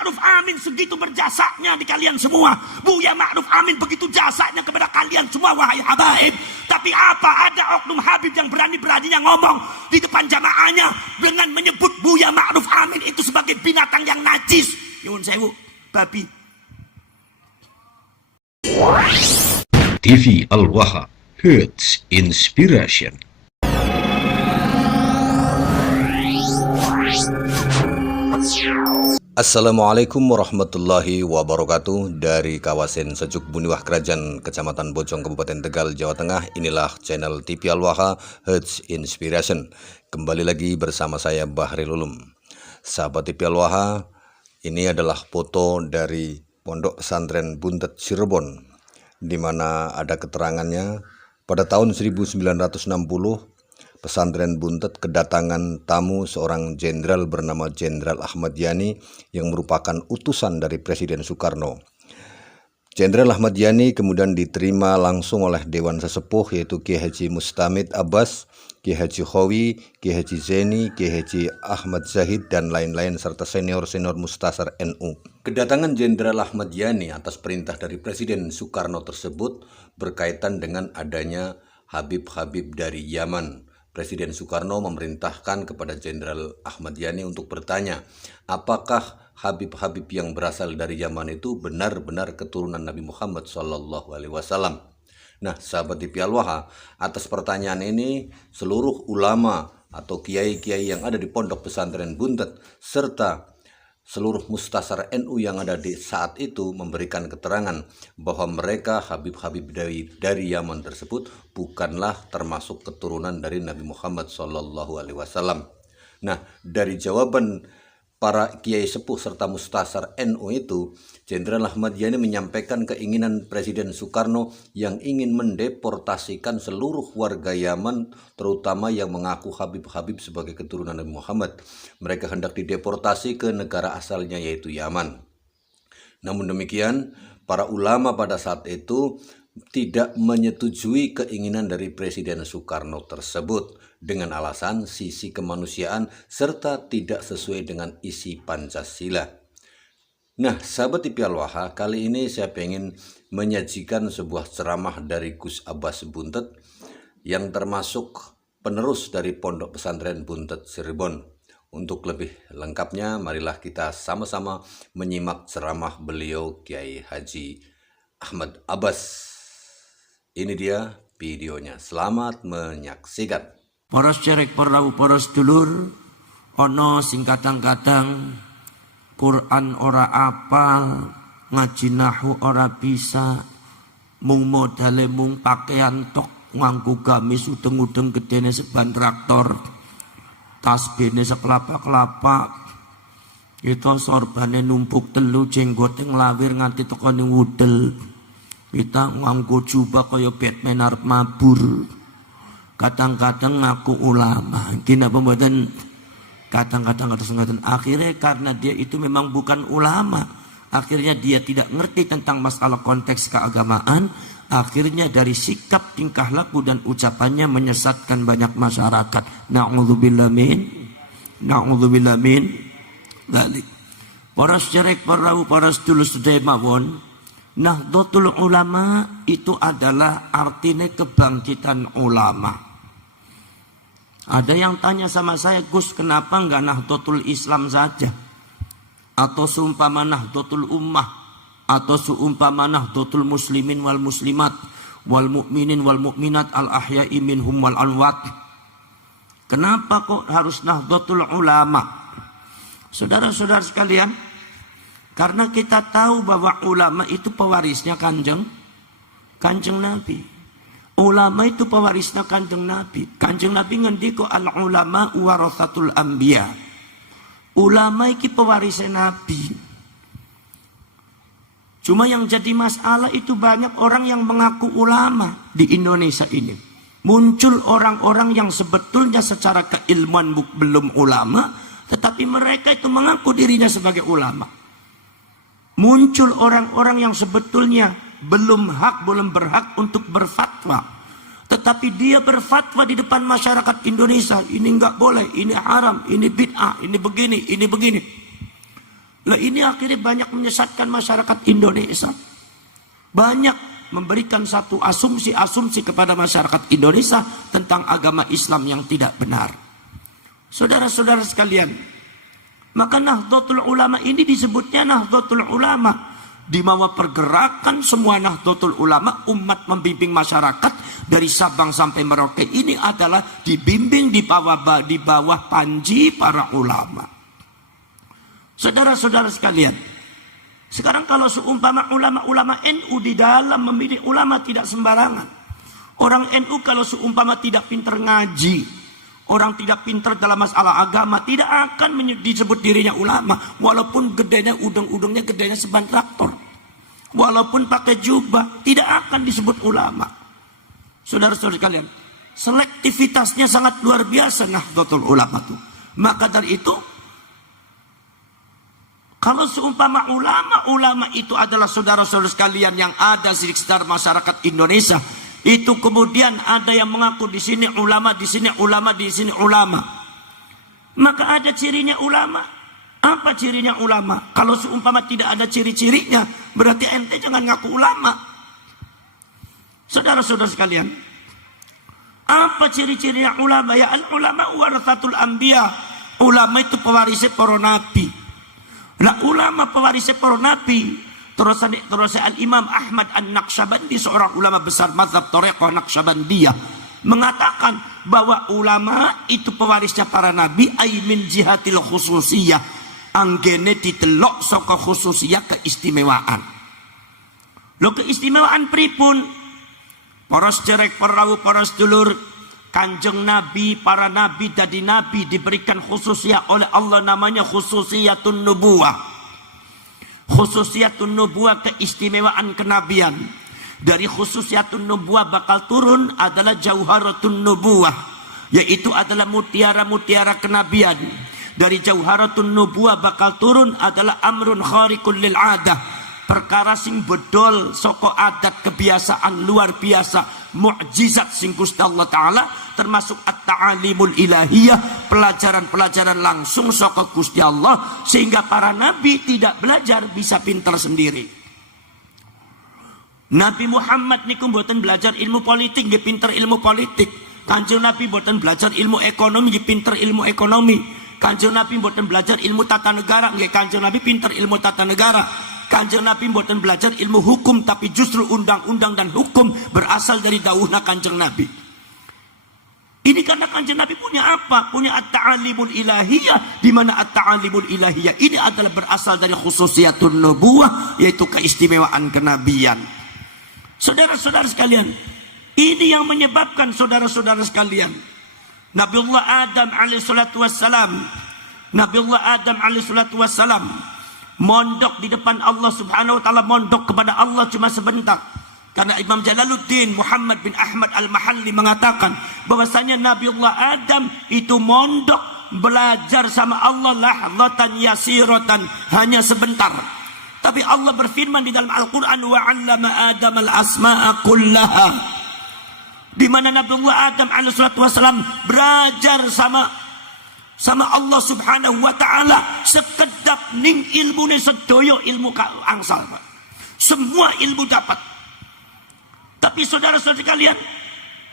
Ma'ruf Amin segitu berjasanya di kalian semua. Buya Ma'ruf Amin begitu jasanya kepada kalian semua, wahai habaib. Tapi apa ada oknum Habib yang berani-beraninya ngomong di depan jamaahnya dengan menyebut Buya Ma'ruf Amin itu sebagai binatang yang najis? Nyuwun sewu, babi. TV Al-Waha, Hits Inspiration. Assalamualaikum warahmatullahi wabarakatuh. Dari kawasan Sejuk Buniwah Kerajaan Kecamatan Bojong Kabupaten Tegal, Jawa Tengah. Inilah channel TV Al-Waha, Hits Inspiration. Kembali lagi bersama saya Bahril Ulum. Sahabat TV Al-Waha, ini adalah foto dari Pondok Pesantren Buntet Cirebon, di mana ada keterangannya pada tahun 1960 pesantren Buntet kedatangan tamu seorang jenderal bernama Jenderal Ahmad Yani yang merupakan utusan dari Presiden Soekarno. Jenderal Ahmad Yani kemudian diterima langsung oleh Dewan Sesepuh, yaitu Kiai Haji Mustamid Abbas, Kiai Haji Khowi, Kiai Haji Zeni, Kiai Haji Ahmad Zahid, dan lain-lain serta senior-senior Mustasar NU. Kedatangan Jenderal Ahmad Yani atas perintah dari Presiden Soekarno tersebut berkaitan dengan adanya Habib-Habib dari Yaman. Presiden Soekarno memerintahkan kepada Jenderal Ahmad Yani untuk bertanya, apakah Habib-Habib yang berasal dari Yaman itu benar-benar keturunan Nabi Muhammad SAW. Nah, sahabat TV Al-Waha, atas pertanyaan ini seluruh ulama atau kiai-kiai yang ada di Pondok Pesantren Buntet serta seluruh Mustasar NU yang ada di saat itu memberikan keterangan bahwa mereka Habib-Habib dari Yaman tersebut bukanlah termasuk keturunan dari Nabi Muhammad SAW. Nah, dari jawaban para kiai sepuh serta Mustasar NU itu, Jenderal Ahmad Yani menyampaikan keinginan Presiden Soekarno yang ingin mendeportasikan seluruh warga Yaman, terutama yang mengaku Habib-Habib sebagai keturunan Nabi Muhammad. Mereka hendak dideportasi ke negara asalnya, yaitu Yaman. Namun demikian, para ulama pada saat itu tidak menyetujui keinginan dari Presiden Soekarno tersebut dengan alasan sisi kemanusiaan serta tidak sesuai dengan isi Pancasila. Nah, sahabat TV Al-Waha, kali ini saya ingin menyajikan sebuah ceramah dari Gus Abbas Buntet yang termasuk penerus dari Pondok Pesantren Buntet Cirebon. Untuk lebih lengkapnya, marilah kita sama-sama menyimak ceramah beliau Kiai Haji Ahmad Abbas. Ini dia videonya. Selamat menyaksikan. Poros cerek perahu poros dulur, ono sing kadang-kadang Quran ora apal, ngaji nahu ora bisa, mung modale mung pakaian tok, nganggo gamis udeng-udeng gedene seban traktor, tasbihne sekelapa-kelapa, itu sorbane numpuk telu, jenggote nglawir nganti teko ning wudel. Kita nganggo jubah kaya Batman arep mabur. Kadang-kadang ngaku ulama. Kina pembuatan kadang-kadang atas ngatan. Akhirnya karena dia itu memang bukan ulama, akhirnya dia tidak ngerti tentang masalah konteks keagamaan. Akhirnya dari sikap, tingkah laku dan ucapannya menyesatkan banyak masyarakat. Na'udzubillah min, na'udzubillah min dzalik. Poros cerek perahu poros dulu sudah mawon. Nahdlatul Ulama itu adalah artinya kebangkitan ulama. Ada yang tanya sama saya, Gus, kenapa enggak Nahdlatul Islam saja? Atau seumpama Nahdlatul Ummah, atau seumpama Nahdlatul Muslimin wal Muslimat, wal Mu'minin wal Mu'minat al ahya'i minhum wal anwat. Kenapa kok harus Nahdlatul Ulama? Saudara-saudara sekalian, karena kita tahu bahwa ulama itu pewarisnya kanjeng Nabi. Ulama itu pewarisnya kanjeng Nabi. Kanjeng Nabi ngendiko al ulama warathatul anbiya. Ulama iki pewarisnya Nabi. Cuma yang jadi masalah itu banyak orang yang mengaku ulama di Indonesia ini. Muncul orang-orang yang sebetulnya secara keilmuan belum ulama, tetapi mereka itu mengaku dirinya sebagai ulama. Muncul orang-orang yang sebetulnya belum berhak untuk berfatwa, tetapi dia berfatwa di depan masyarakat Indonesia, ini enggak boleh, ini haram, ini bid'ah, ini begini, ini begini. Lah ini akhirnya banyak menyesatkan masyarakat Indonesia. Banyak memberikan satu asumsi-asumsi kepada masyarakat Indonesia tentang agama Islam yang tidak benar. Saudara-saudara sekalian, maka Nahdlatul Ulama ini disebutnya Nahdlatul Ulama. Di bawah pergerakan semua Nahdlatul Ulama, umat membimbing masyarakat dari Sabang sampai Merauke ini adalah dibimbing di bawah panji para ulama. Saudara-saudara sekalian, sekarang kalau seumpama ulama-ulama NU di dalam memilih ulama tidak sembarangan. Orang NU kalau seumpama tidak pinter ngaji, orang tidak pinter dalam masalah agama, tidak akan disebut dirinya ulama. Walaupun gedenya udang-udangnya gedenya seban traktor. Walaupun pakai jubah, tidak akan disebut ulama. Saudara-saudara sekalian, selektivitasnya sangat luar biasa Nahdlatul Ulama itu. Maka dari itu, kalau seumpama ulama-ulama itu adalah saudara-saudara sekalian yang ada di sekitar masyarakat Indonesia, itu kemudian ada yang mengaku di sini ulama, di sini ulama, di sini ulama. Maka ada cirinya ulama. Apa cirinya ulama? Kalau seumpama tidak ada ciri-cirinya, berarti ente jangan ngaku ulama. Saudara-saudara sekalian, apa ciri-cirinya ulama? Ya al-ulama warathatul anbiya. Ulama itu pewarisnya para nabi. Lah ulama pewarisnya para nabi. Terus Al-Imam Ahmad An-Naqsyabandi, seorang ulama besar mazhab Thariqah Naqsyabandiyah, mengatakan bahwa ulama itu pewarisnya para nabi ay min jihatil khususiyah, anggene ditelok saka khususiyah keistimewaan. Lo keistimewaan pripun? Poros cerek perahu poros dulur, Kanjeng Nabi, para nabi dadi nabi diberikan khususiyah oleh Allah, namanya khususiyatun nubuwah. Khususiyatun nubuwah, keistimewaan kenabian. Dari khususiyatun nubuwah bakal turun adalah jauharatun nubuwah, yaitu adalah mutiara-mutiara kenabian. Dari jauharatun nubuwah bakal turun adalah amrun khariqul lil adah, perkara sing bedol saka adat kebiasaan luar biasa, mukjizat sing Gusti Allah Ta'ala, termasuk at-ta'alimul ilahiyah, pelajaran-pelajaran langsung saka Gusti Allah, sehingga para nabi tidak belajar, bisa pintar sendiri. Nabi Muhammad niku mboten belajar ilmu politik, nggih pinter ilmu politik. Kanjeng Nabi mboten belajar ilmu ekonomi, nggih pinter ilmu ekonomi. Kanjeng Nabi mboten belajar ilmu tata negara, nggih Kanjeng Nabi pinter ilmu tata negara. Kanjeng Nabi mboten belajar ilmu hukum, tapi justru undang-undang dan hukum berasal dari dawuhna Kanjeng Nabi. Ini karena Kanjeng Nabi punya apa? Punya at-ta'alimul ilahiyah, di mana at-ta'alimul ilahiyah ini adalah berasal dari khususiyatun nubuwah, yaitu keistimewaan kenabian. Saudara-saudara sekalian, ini yang menyebabkan saudara-saudara sekalian, Nabiullah Adam alaihissalatu wassalam, Nabiullah Adam alaihissalatu wassalam mondok di depan Allah subhanahu wa ta'ala, mondok kepada Allah cuma sebentar. Karena Imam Jalaluddin Muhammad bin Ahmad Al-Mahalli mengatakan bahwasanya Nabiullah Adam itu mondok belajar sama Allah lahzatan yasiratan, hanya sebentar. Tapi Allah berfirman di dalam Al-Quran, wa 'allama Adam al-asma'a kullaha, di mana Nabiullah Adam alaihissalatu wassalam belajar sama Allah subhanahu wa ta'ala sekedap ning ilmu ni sedoyo ilmu angsal, semua ilmu dapat. Tapi saudara-saudara sekalian,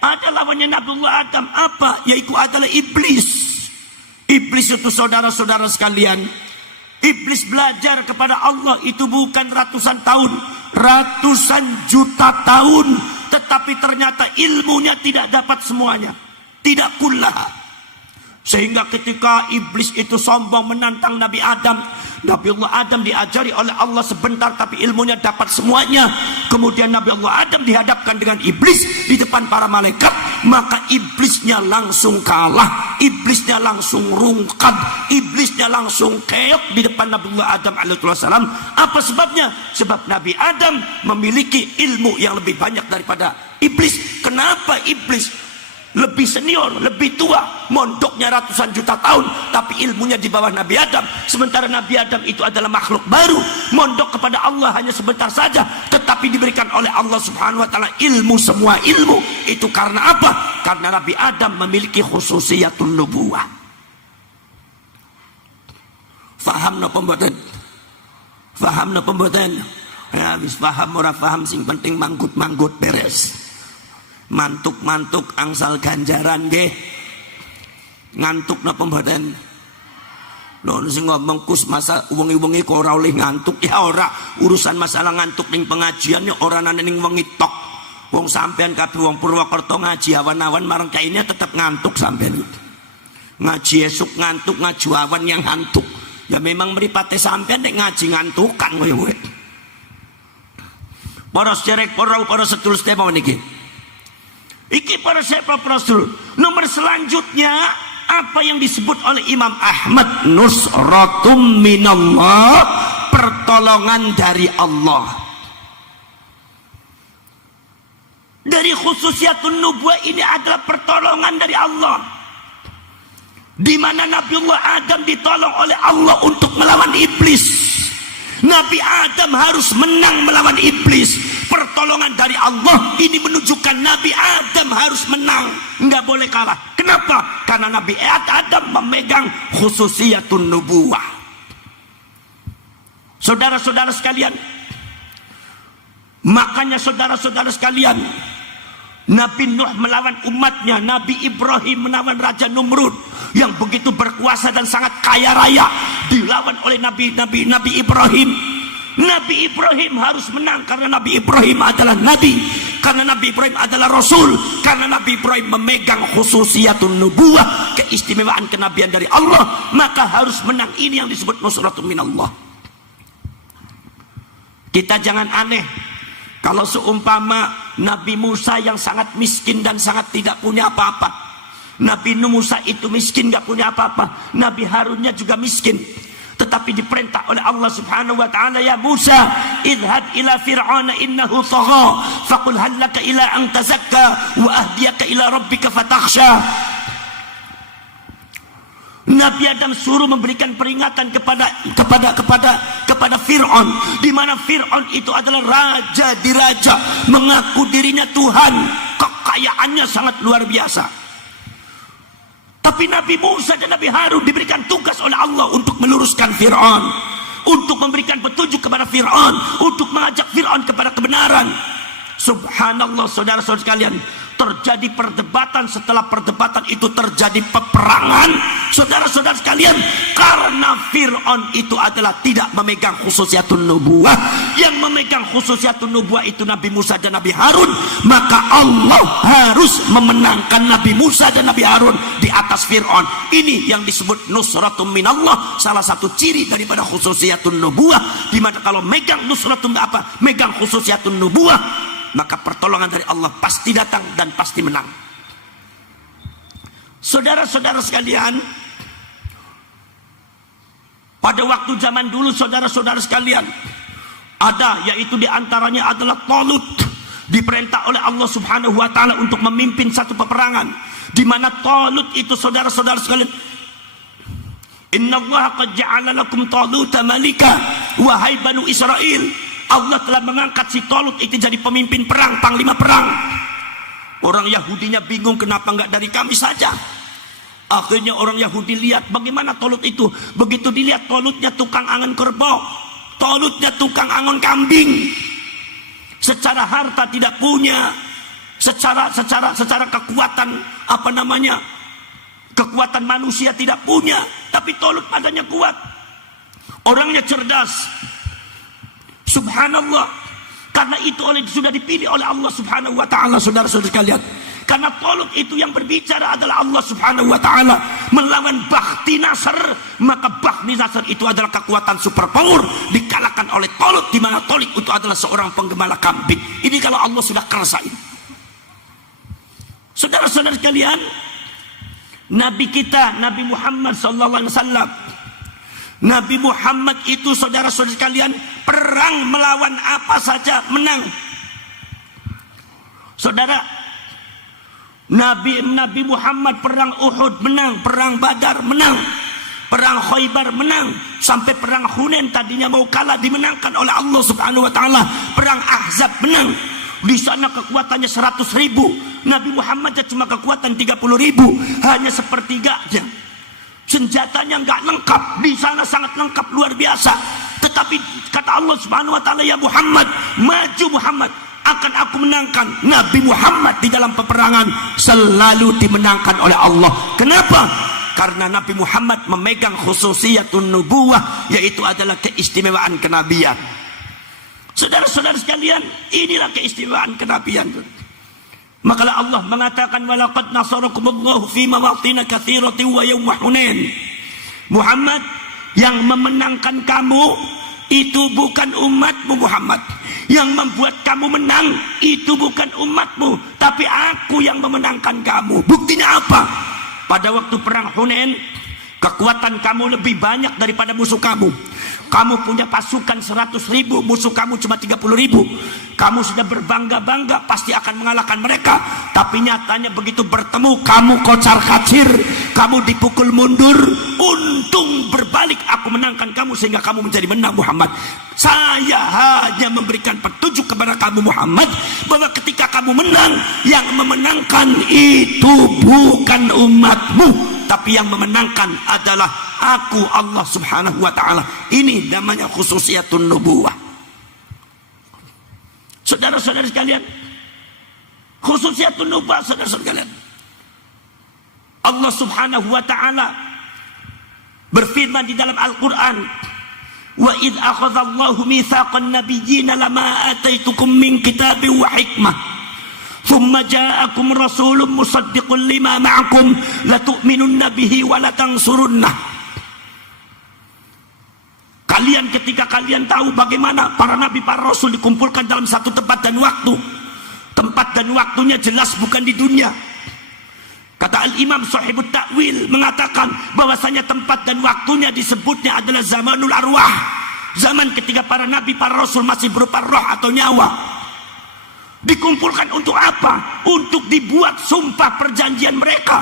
ada lawannya Nabiullah Adam, apa? Yaitu adalah iblis. Iblis itu saudara-saudara sekalian, iblis belajar kepada Allah itu bukan ratusan tahun, ratusan juta tahun, tetapi ternyata ilmunya tidak dapat semuanya, tidak kullaha. Sehingga ketika iblis itu sombong menantang Nabi Adam, Nabiullah Adam diajari oleh Allah sebentar tapi ilmunya dapat semuanya. Kemudian Nabiullah Adam dihadapkan dengan iblis di depan para malaikat, maka iblisnya langsung kalah, iblisnya langsung rungkad, iblisnya langsung keok di depan Nabiullah Adam alaihissalam. Apa sebabnya? Sebab Nabi Adam memiliki ilmu yang lebih banyak daripada iblis. Kenapa iblis lebih senior, lebih tua, mondoknya ratusan juta tahun, tapi ilmunya di bawah Nabi Adam? Sementara Nabi Adam itu adalah makhluk baru, mondok kepada Allah hanya sebentar saja, tetapi diberikan oleh Allah subhanahu wa ta'ala ilmu, semua ilmu. Itu karena apa? Karena Nabi Adam memiliki khususiyatun nubuwah. Faham napa mboten? Paham napa mboten? Ya wis paham ora paham sing penting manggut-manggut beres. Mantuk-mantuk angsal ganjaran nggih. Ngantuk napa mboten? Lho sing ngomong kus masa wengi-wengi kok ora oleh ngantuk ya ora. Urusan masalah ngantuk ning pengajian ya ora nane ning wengi tok. Wong sampean kabeh wong Purwokerto ngaji awan-awan marang kaine tetep ngantuk sampean. Ngaji esuk ngantuk, ngaji awan yang ngantuk. Ya memang mripate sampean nek ngaji ngantukan kowe. Para sederek para sedulur sedaya niki. Iki para sedulur. Nomor selanjutnya apa yang disebut oleh Imam Ahmad, nusratum minallah, pertolongan dari Allah. Dari khususiyatun nubuwah ini adalah pertolongan dari Allah, di mana Nabiullah Adam ditolong oleh Allah untuk melawan iblis. Nabi Adam harus menang melawan iblis. Pertolongan dari Allah ini menunjukkan Nabi Adam harus menang, nggak boleh kalah. Kenapa? Karena Nabi Adam memegang khususiyatun nubuwah. Saudara-saudara sekalian, makanya saudara-saudara sekalian, Nabi Nuh melawan umatnya, Nabi Ibrahim melawan Raja Numrud yang begitu berkuasa dan sangat kaya raya, dilawan oleh Nabi Ibrahim. Nabi Ibrahim harus menang karena Nabi Ibrahim adalah Nabi, karena Nabi Ibrahim adalah Rasul, karena Nabi Ibrahim memegang khususiyatun nubuwah, keistimewaan kenabian dari Allah, maka harus menang. Ini yang disebut nusratun minallah. Kita jangan aneh kalau seumpama Nabi Musa yang sangat miskin dan sangat tidak punya apa-apa. Nabi Musa itu miskin, gak punya apa-apa. Nabi Harunnya juga miskin, tetapi diperintah oleh Allah Subhanahu wa taala, ya Musa, idhab ila fir'auna innahu tagha faqul hal laka ila an tazakka wa ahdiyaka ila rabbika fatakhsha. Nabi Adam suruh memberikan peringatan kepada Fir'aun, di mana Fir'aun itu adalah raja di raja, mengaku dirinya Tuhan, kekayaannya sangat luar biasa. Tapi Nabi Musa dan Nabi Harun diberikan tugas oleh Allah untuk meluruskan Fir'aun, untuk memberikan petunjuk kepada Fir'aun, untuk mengajak Fir'aun kepada kebenaran. Subhanallah, saudara-saudara sekalian, terjadi perdebatan, setelah perdebatan itu terjadi peperangan, saudara-saudara sekalian, karena Fir'aun itu adalah tidak memegang khususiyatun nubuwah. Yang memegang khususiyatun nubuwah itu Nabi Musa dan Nabi Harun, maka Allah harus memenangkan Nabi Musa dan Nabi Harun di atas Fir'aun. Ini yang disebut nusratum minallah, salah satu ciri daripada khususiyatun nubuwah, di mana kalau megang megang khususiyatun nubuwah, maka pertolongan dari Allah pasti datang dan pasti menang. Saudara-saudara sekalian, pada waktu zaman dulu, saudara-saudara sekalian, ada, yaitu diantaranya adalah Talut, diperintah oleh Allah Subhanahu wa taala untuk memimpin satu peperangan, di mana Talut itu, saudara-saudara sekalian, innallaha qad ja'ala lakum Taluta malika, wahai Banu Israel, Allah telah mengangkat si Talut itu jadi pemimpin perang, panglima perang. Orang Yahudinya bingung, kenapa enggak dari kami saja. Akhirnya orang Yahudi lihat bagaimana Talut itu. Begitu dilihat, Talutnya tukang angon kerbau, Talutnya tukang angon kambing. Secara harta tidak punya, secara kekuatan kekuatan manusia tidak punya, tapi Talut padanya kuat. Orangnya cerdas. Subhanallah, karena itu sudah dipilih oleh Allah Subhanahu wa taala, saudara-saudara sekalian. Karena Talut itu yang berbicara adalah Allah Subhanahu wa taala melawan Bakhti Nasr, maka Bakhti Nasr itu adalah kekuatan superpower dikalahkan oleh Talut, di mana Talut itu adalah seorang penggembala kambing. Ini kalau Allah sudah kerasain. Saudara-saudara sekalian, Nabi kita, Nabi Muhammad sallallahu alaihi wasallam, Nabi Muhammad itu, saudara-saudara sekalian, perang melawan apa saja menang. Saudara, Nabi Muhammad perang Uhud menang, perang Badar menang, perang Khaybar menang, sampai perang Hunain tadinya mau kalah dimenangkan oleh Allah Subhanahu wa taala. Perang Ahzab menang. Di sana kekuatannya 100.000, Nabi Muhammad cuma kekuatan 30.000, hanya sepertiganya. Senjatanya nggak lengkap, di sana sangat lengkap luar biasa. Tetapi kata Allah Subhanahu wa taala, ya Muhammad, maju Muhammad, akan aku menangkan. Nabi Muhammad di dalam peperangan selalu dimenangkan oleh Allah. Kenapa? Karena Nabi Muhammad memegang khususiyatun nubuwah, yaitu adalah keistimewaan kenabian. Saudara-saudara sekalian, inilah keistimewaan kenabian. Maka Allah mengatakan, walaqad nasarakumullahu fi mawatin katsiratin wa yaum Hunain. Muhammad, yang memenangkan kamu itu bukan umatmu Muhammad. Yang membuat kamu menang itu bukan umatmu, tapi aku yang memenangkan kamu. Buktinya apa? Pada waktu perang Hunain, kekuatan kamu lebih banyak daripada musuh kamu. Kamu punya pasukan 100.000, musuh kamu cuma 30.000. Kamu sudah berbangga-bangga pasti akan mengalahkan mereka. Tapi nyatanya begitu bertemu, kamu kocar kacir, kamu dipukul mundur. Untung berbalik, aku menangkan kamu sehingga kamu menjadi menang Muhammad. Saya hanya memberikan petunjuk kepada kamu Muhammad, bahwa ketika kamu menang, yang memenangkan itu bukan umatmu, tapi yang memenangkan adalah aku, Allah Subhanahu wa ta'ala. Ini namanya khususiyatun nubuwah. Saudara-saudara sekalian, khususiyatun nubuwah, saudara-saudara sekalian, Allah Subhanahu wa ta'ala berfirman di dalam Al-Quran, wa idh akhadhallahu mitsaqan nabiyyina lama ataitukum min kitabin wa hikmah thumma ja'akum rasulun musaddiqun lima ma'akum latu'minunna bihi wa latansurunnah. Kalian, ketika kalian tahu bagaimana para nabi, para rasul dikumpulkan dalam satu tempat dan waktu, tempat dan waktunya jelas bukan di dunia. Kata Al-Imam Sahibut Ta'wil mengatakan bahwasanya tempat dan waktunya disebutnya adalah zamanul arwah, zaman ketika para nabi, para rasul masih berupa roh atau nyawa. Dikumpulkan untuk apa? Untuk dibuat sumpah perjanjian mereka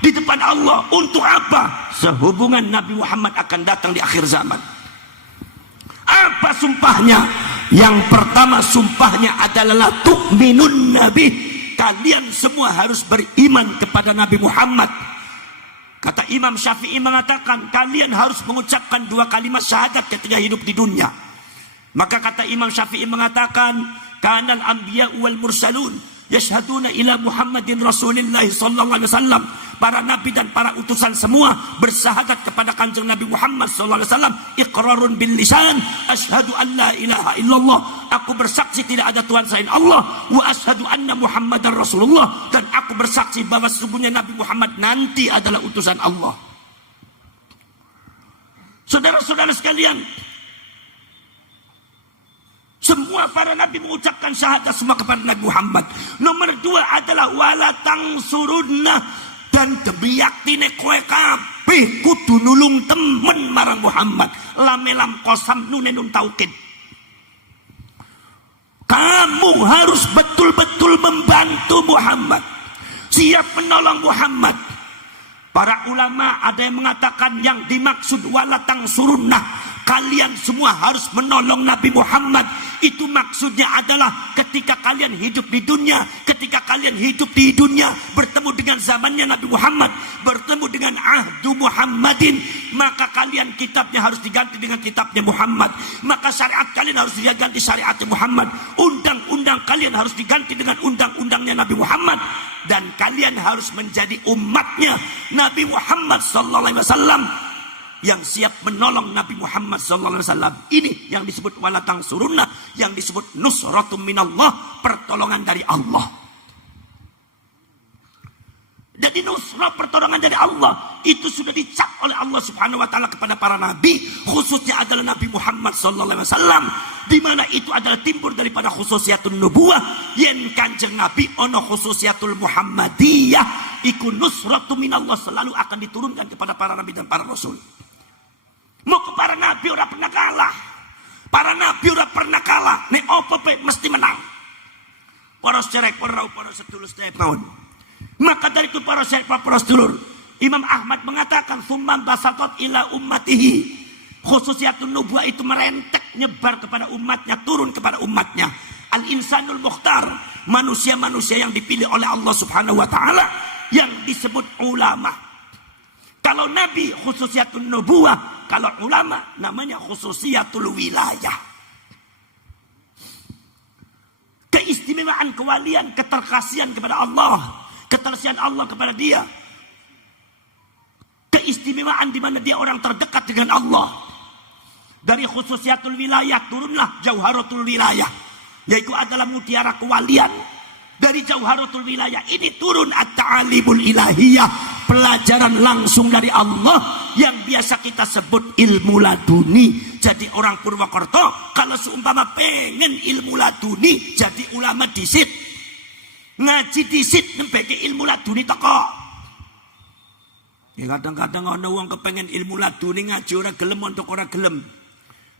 di depan Allah. Untuk apa? Sehubungan Nabi Muhammad akan datang di akhir zaman. Apa sumpahnya? Yang pertama sumpahnya adalah tu'minun nabi. Kalian semua harus beriman kepada Nabi Muhammad. Kata Imam Syafi'i mengatakan, kalian harus mengucapkan 2 kalimat syahadat ketika hidup di dunia. Maka kata Imam Syafi'i mengatakan, kanal anbiya wal mursalun yashhaduna ila Muhammadin Rasulillah sallallahu alaihi wasallam. Para nabi dan para utusan semua bersahadat kepada kanjeng Nabi Muhammad sallallahu alaihi wasallam. Iqrarun bil lisan, asyhadu an la ilaha illallah. Aku bersaksi tidak ada Tuhan selain Allah. Wa asyhadu anna Muhammadar Rasulullah. Dan aku bersaksi bahwa sesungguhnya Nabi Muhammad nanti adalah utusan Allah. Saudara-saudara sekalian, semua para nabi mengucapkan syahadat semua kepada Nabi Muhammad. Nomor 2 adalah wala tangsurunna, dan demi yaktine kowe kabeh kudu nulung temen marang Muhammad. Lamelam kosam nunenun taukid. Kamu harus betul-betul membantu Muhammad, siap menolong Muhammad. Para ulama ada yang mengatakan yang dimaksud wala tangsurunna, kalian semua harus menolong Nabi Muhammad. Itu maksudnya adalah ketika kalian hidup di dunia, ketika kalian hidup di dunia bertemu dengan zamannya Nabi Muhammad, bertemu dengan ahdu Muhammadin, maka kalian kitabnya harus diganti dengan kitabnya Muhammad. Maka syariat kalian harus diganti syariatnya Muhammad. Undang-undang kalian harus diganti dengan undang-undangnya Nabi Muhammad. Dan kalian harus menjadi umatnya Nabi Muhammad sallallahu alaihi wasallam, yang siap menolong Nabi Muhammad sallallahu alaihi wasallam. Ini yang disebut wala tangsurunna, yang disebut nusratum minallah, pertolongan dari Allah. Jadi nusrah, pertolongan dari Allah, itu sudah dicap oleh Allah Subhanahu wa taala kepada para nabi, khususnya adalah Nabi Muhammad sallallahu alaihi wasallam, di mana itu adalah timbul daripada khususiatul nubuwah. Yen kanjeng Nabi ono khususiatul Muhammadiyah, iku nusratu minallah, selalu akan diturunkan kepada para nabi dan para rasul. Mau ke para nabi ora pernah kalah. Para nabi ora pernah kalah. Nek opo pe mesti menang. Para cerek, para sedulur sedaya mawon. Maka dari itu para cerek, para sedulur, Imam Ahmad mengatakan summan basatot ila ummatihi. Khususiatun nubuwah itu merentek, nyebar kepada umatnya, turun kepada umatnya. Al-insanul mukhtar, manusia-manusia yang dipilih oleh Allah Subhanahu wa taala, yang disebut ulama. Kalau nabi khususiatun nubuwah, kalau ulama namanya khususiatul wilayah. keistimewaan kewalian, keterkasihan kepada Allah, keterkasihan Allah kepada dia, keistimewaan di mana dia orang terdekat dengan Allah. Dari khususiatul wilayah turunlah jauharatul wilayah, yaitu adalah mutiara kewalian. Dari jauharatul wilayah ini turun at-ta'alimul ilahiyah, pelajaran langsung dari Allah yang biasa kita sebut ilmu laduni. Jadi orang Purwokerto kalau seumpama pengen ilmu laduni, jadi ulama disit, ngaji disit, nembeki ilmu laduni toko. Ya kadang-kadang ana wong kepengen ilmu laduni ngaji ora gelem untuk ora gelem.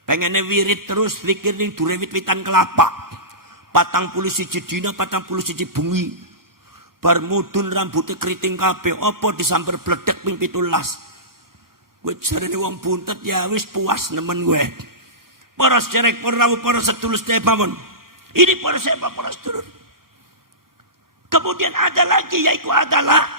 Pengennya wirid terus pikir ning dure wit-witan kelapa. 41 dina 41 bengi. Bar mudun rambutnya keriting kabeh, apa disamper bledek ping 17. Kowe jarene wong buntet ya wis puas nemen kowe. Para sederek, para rawuh, para sedulur sedherek. Ini para sebab para sedulur. Kemudian ada lagi yaitu adalah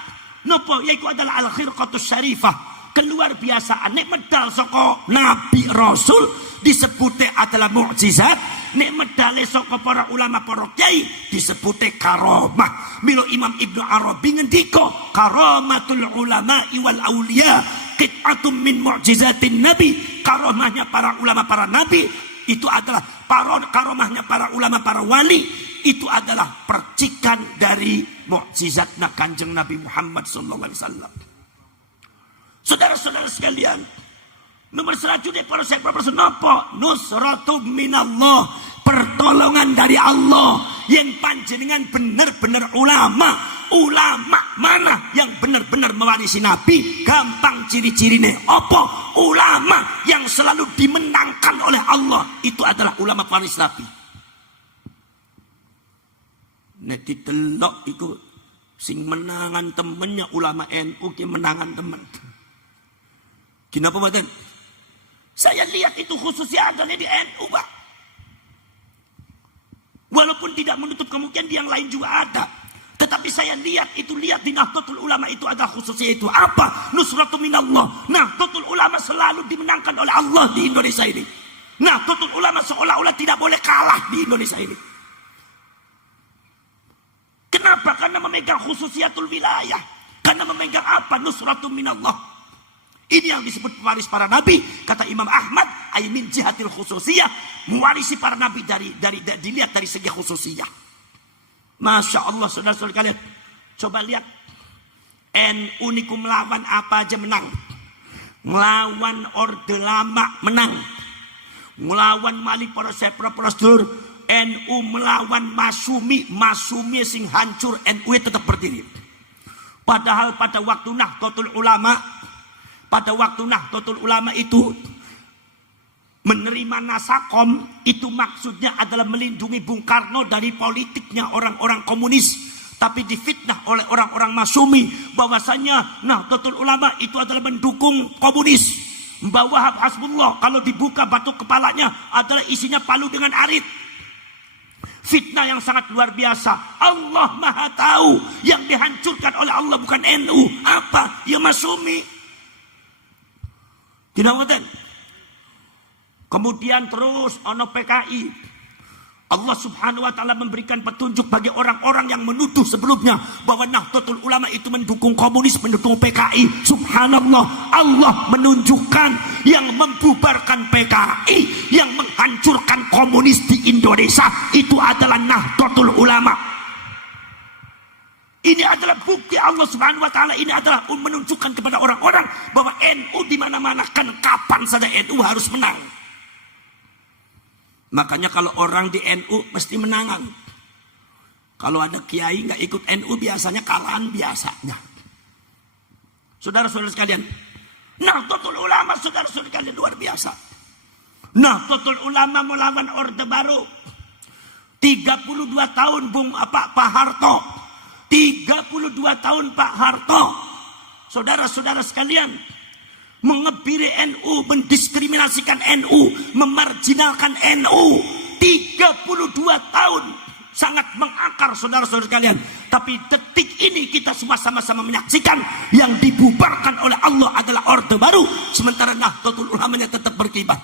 al-khirqatus syarifah, keluar biasaan. Nek medal saka nabi rasul disebute adalah mukjizat, nek medale saka para ulama para kiai disebute karamah. Milo Imam Ibnu Arabi ngendika karamatul ulama wal auliya qit'atum min mu'jizatin nabi. Karamahnya para ulama para nabi itu adalah karamahnya para ulama para wali itu adalah percikan dari mukjizatna Kanjeng Nabi Muhammad sallallahu alaihi wasallam. Saudara-saudara sekalian, nomor selanjutnya para sahabat napa? Nusratum minallah, pertolongan dari Allah. Yang panjenengan benar-benar ulama mana yang benar-benar mewarisi Nabi? Gampang ciri-cirine apa? Ulama yang selalu dimenangkan oleh Allah, itu adalah ulama pewaris Nabi. Nek ditelok iku sing menangan temennya ulama NU ki menangan temen. Kenapa badan? Saya lihat itu khususnya adanya di NU, Pak. Walaupun tidak menutup kemungkinan di yang lain juga ada. Tetapi saya lihat di Nahdlatul Ulama itu ada khususnya itu. Apa? Nusratu minallah. Nahdlatul Ulama selalu dimenangkan oleh Allah di Indonesia ini. Nahdlatul Ulama seolah-olah tidak boleh kalah di Indonesia ini. Kenapa? Karena memegang khususiatul wilayah. Karena memegang apa? Nusratu minallah. Ini yang disebut pewaris para nabi. Kata Imam Ahmad, min jihatil khususiyah, mewarisi para nabi dilihat dari segi khususiyah. Masya Allah, saudara-saudara kalian, coba lihat NU niku melawan apa aja menang. Melawan Orde Lama menang. Melawan Mali para sedulur. NU melawan Masumi sing hancur, NU tetap berdiri. Padahal pada waktu Nahdlatul Ulama itu menerima Nasakom, itu maksudnya adalah melindungi Bung Karno dari politiknya orang-orang komunis. Tapi difitnah oleh orang-orang Masumi bahwasanya Nahdlatul Ulama itu adalah mendukung komunis. Mbah Wahab Hasbullah kalau dibuka batuk kepalanya adalah isinya palu dengan arit. Fitnah yang sangat luar biasa. Allah Maha tahu yang dihancurkan oleh Allah bukan NU. Apa? Ya Masumi. Tidak ngoten. Kemudian terus ono PKI. Allah Subhanahu wa taala memberikan petunjuk bagi orang-orang yang menuduh sebelumnya bahwa Nahdlatul Ulama itu mendukung komunis, mendukung PKI. Subhanallah, Allah menunjukkan yang membubarkan PKI, yang menghancurkan komunis di Indonesia itu adalah Nahdlatul Ulama. Ini adalah bukti Allah Subhanahu wa taala, ini adalah menunjukkan kepada orang-orang bahwa NU di mana-mana, kan kapan saja NU harus menang. Makanya kalau orang di NU mesti menangan. Kalau ada kiai nggak ikut NU biasanya kalahan biasanya. Saudara-saudara sekalian, Nahdlatul Ulama saudara-saudara sekalian luar biasa. Nahdlatul Ulama melawan Orde Baru. 32 tahun Pak Harto. 32 tahun Pak Harto. Saudara-saudara sekalian, mengebiri NU, mendiskriminasikan NU, memarjinalkan NU. 32 tahun sangat mengakar saudara-saudara sekalian. Tapi detik ini kita semua sama-sama menyaksikan yang dibubarkan oleh Allah adalah Orde Baru, sementara Nahdlatul Ulamanya tetap berkibar.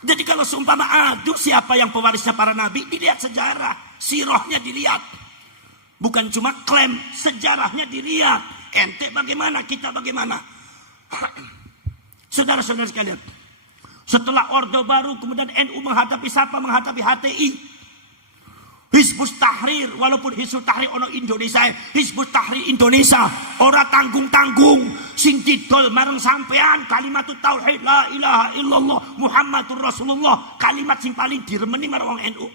Jadi kalau seumpama aduh siapa yang pewarisnya para nabi, dilihat sejarah, sirahnya dilihat. Bukan cuma klaim, sejarahnya dilihat. Ente bagaimana, kita bagaimana. Saudara-saudara sekalian, setelah Orde Baru kemudian NU menghadapi siapa? Menghadapi HTI. Hizbut Tahrir, walaupun Hizbut Tahrir ono Indonesia, Hizbut Tahrir Indonesia, ora tanggung-tanggung, sing didol marang sampean kalimat tauhid la ilaha illallah Muhammadur Rasulullah, kalimat sing paling diremeni marang orang NU.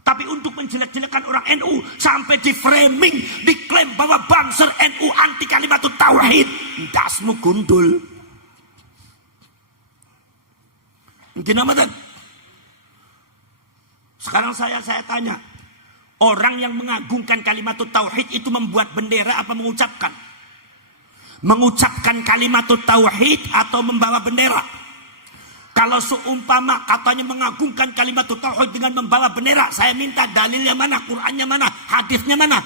Tapi untuk menjelek-jelekan orang NU sampai di framing, diklaim bahwa Banser NU anti kalimat tauhid, dasmu gundul. Mungkin apa tak? Sekarang saya tanya, orang yang mengagungkan kalimat tauhid itu membuat bendera apa mengucapkan? Mengucapkan kalimat tauhid atau membawa bendera? Kalau seumpama katanya mengagungkan kalimat tauhid dengan membawa bendera, saya minta dalilnya mana, Qur'annya mana, hadisnya mana?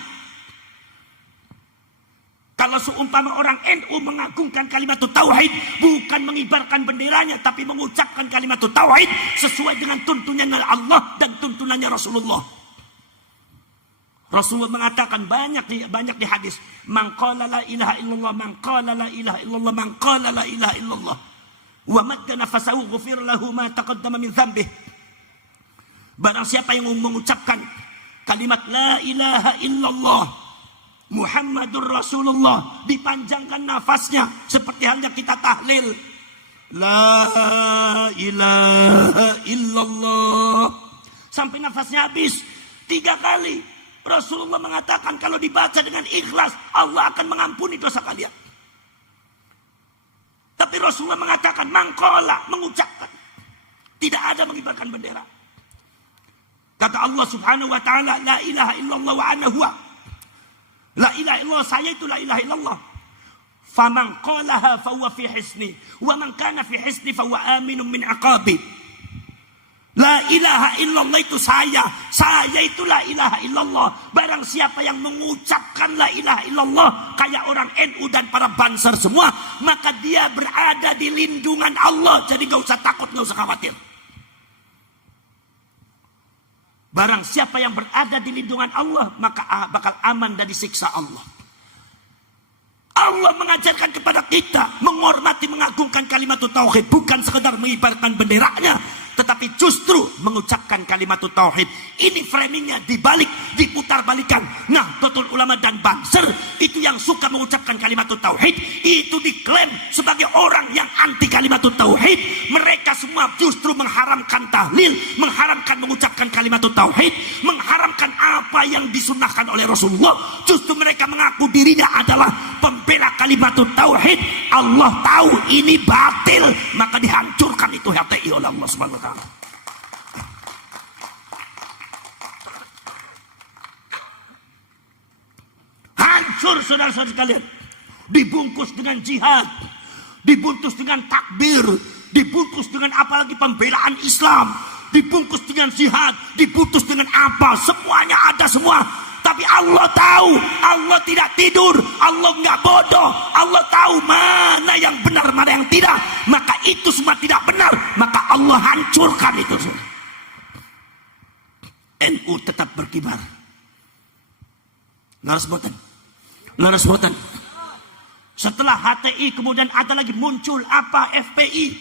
Kalau seumpama orang NU mengagungkan kalimat tauhid, bukan mengibarkan benderanya, tapi mengucapkan kalimat tauhid sesuai dengan tuntunannya Allah dan tuntunannya Rasulullah. Rasulullah mengatakan banyak di hadis, man qala la ilaha illallah, man qala la ilaha illallah, man qala la ilaha illallah, wa madda nafasahu ghufir lahu ma taqaddama min dzambih. Barang siapa yang mengucapkan kalimat la ilaha illallah Muhammadur Rasulullah, dipanjangkan nafasnya seperti halnya kita tahlil la ilaha illallah sampai nafasnya habis 3 kali. Rasulullah mengatakan kalau dibaca dengan ikhlas Allah akan mengampuni dosa kalian. Tapi Rasulullah mengatakan mangkola, mengucapkan, tidak ada mengibarkan bendera. Kata Allah Subhanahu wa taala, la ilaha illallah wa ana huwa. La ilaha illallah, saya itu la ilaha illallah. Faman qalaha fa huwa fi hisni wa man kana fi hisni fa huwa aminun min aqabi. La ilaha illallah itu saya itu la ilaha illallah. Barang siapa yang mengucapkan la ilaha illallah kayak orang NU dan para Banser semua, maka dia berada di lindungan Allah. Jadi gak usah takut, gak usah khawatir. Barang siapa yang berada di lindungan Allah, maka bakal aman dari siksa Allah. Allah mengajarkan kepada kita menghormati, mengagungkan kalimat tauhid, bukan sekedar mengibarkan benderanya, tetapi justru mengucapkan kalimat tauhid. Ini framingnya dibalik, diputar balikan. Nah, Nahdlatul Ulama dan Banser itu yang suka mengucapkan kalimat tauhid, itu diklaim sebagai orang yang anti kalimat tauhid. Mereka semua justru mengharamkan tahlil, mengharamkan mengucapkan kalimat tauhid, mengharamkan apa yang disunahkan oleh Rasulullah. Justru mereka mengaku dirinya adalah pembela kalimat tauhid. Allah tahu ini batil, maka dihancurkan itu HTI oleh Allah Subhanahu wa taala. Hancur saudara-saudara sekalian. Dibungkus dengan jihad, dibungkus dengan takbir, dibungkus dengan apalagi pembelaan Islam, dibungkus dengan jihad, dibungkus dengan apa, semuanya ada semua. Tapi Allah tahu, Allah tidak tidur, Allah nggak bodoh, Allah tahu mana yang benar, mana yang tidak. Maka itu semua tidak benar, maka Allah hancurkan itu semua. NU tetap berkibar. Laras boten. Setelah HTI kemudian ada lagi muncul apa? FPI,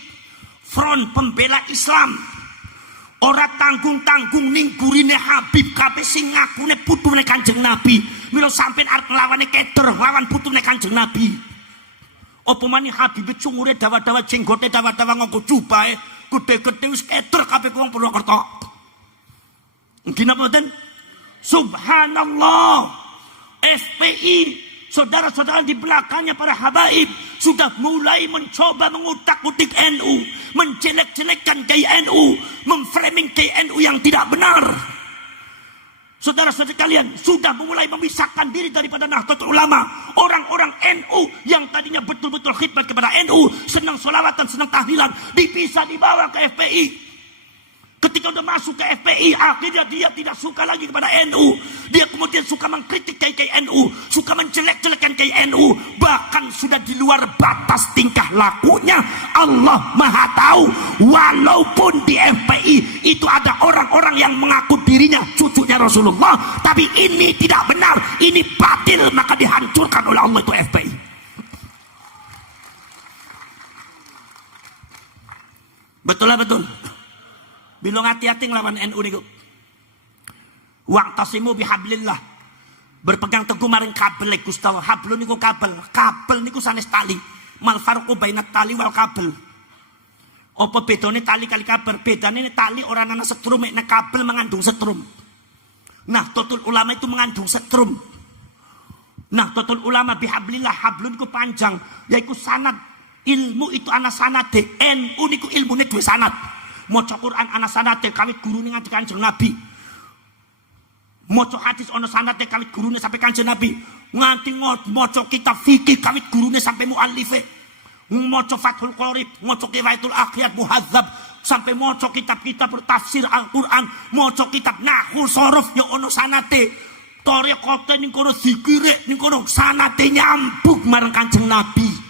Front Pembela Islam. Ora tanggung-tanggung ning burine Habib kabeh sing ngakune putune Kanjeng Nabi. Mila sampean arep nglawane keder, lawan putune Kanjeng Nabi. Apa manih Habib cungure dawa-dawa jenggote dawa-dawa nganggo jubahe, gede-gede wis keder kabeh wong Purwokerto. Mungkin apa mboten? Subhanallah. FPI, saudara-saudara di belakangnya para habaib sudah mulai mencoba mengutak-utik NU, menjelek-jelekkan KNU, memframing KNU yang tidak benar. Saudara-saudara kalian sudah mulai memisahkan diri daripada Nahdlatul Ulama. Orang-orang NU yang tadinya betul-betul khidmat kepada NU, senang sholawatan, senang tahlilan, dipisah, dibawa ke FPI. Ketika udah masuk ke FPI, akhirnya dia tidak suka lagi kepada NU. Dia kemudian suka mengkritik KNU, suka menjelek-jelekan KNU. bahkan sudah di luar batas tingkah lakunya. Allah Maha tahu. Walaupun di FPI itu ada orang-orang yang mengaku dirinya cucunya Rasulullah, tapi ini tidak benar, ini batil, maka dihancurkan oleh Allah itu FPI. Betul lah, betul. Bilong hati-hati ngelawan NU niku. Wa'tasimu bihablillah. Berpegang teguh maring kabel Gusti Allah. Hablun niku kabel. Kabel niku sanes tali. Mal farqu bainat tali wal kabel. Apa bedane tali kali kabel? Bedane tali ora ana setrum, nek kabel mengandung setrum. Nah, Nahdlatul Ulama itu mengandung setrum. Nahdlatul Ulama bihablillah, hablun niku panjang, yaiku sanad. Ilmu itu ana sanade. NU niku ilmune duwe sanad. Maca Quran ana sanade kawit gurune nganti Kanjeng Nabi. Maca hadis ana sanade kawit gurune sampai Kanjeng Nabi. Nganti maca kitab fikih kawit gurune sampai muallife. Maca Fathul Qorib, maca Kifayatul Aqyad Muhadzab, sampai maca kitab-kitab tafsir Al-Qur'an, maca kitab nahwu sorof ya ana sanade. Tarekote ning kono zikire ning kono sanade nyambung marang Kanjeng Nabi.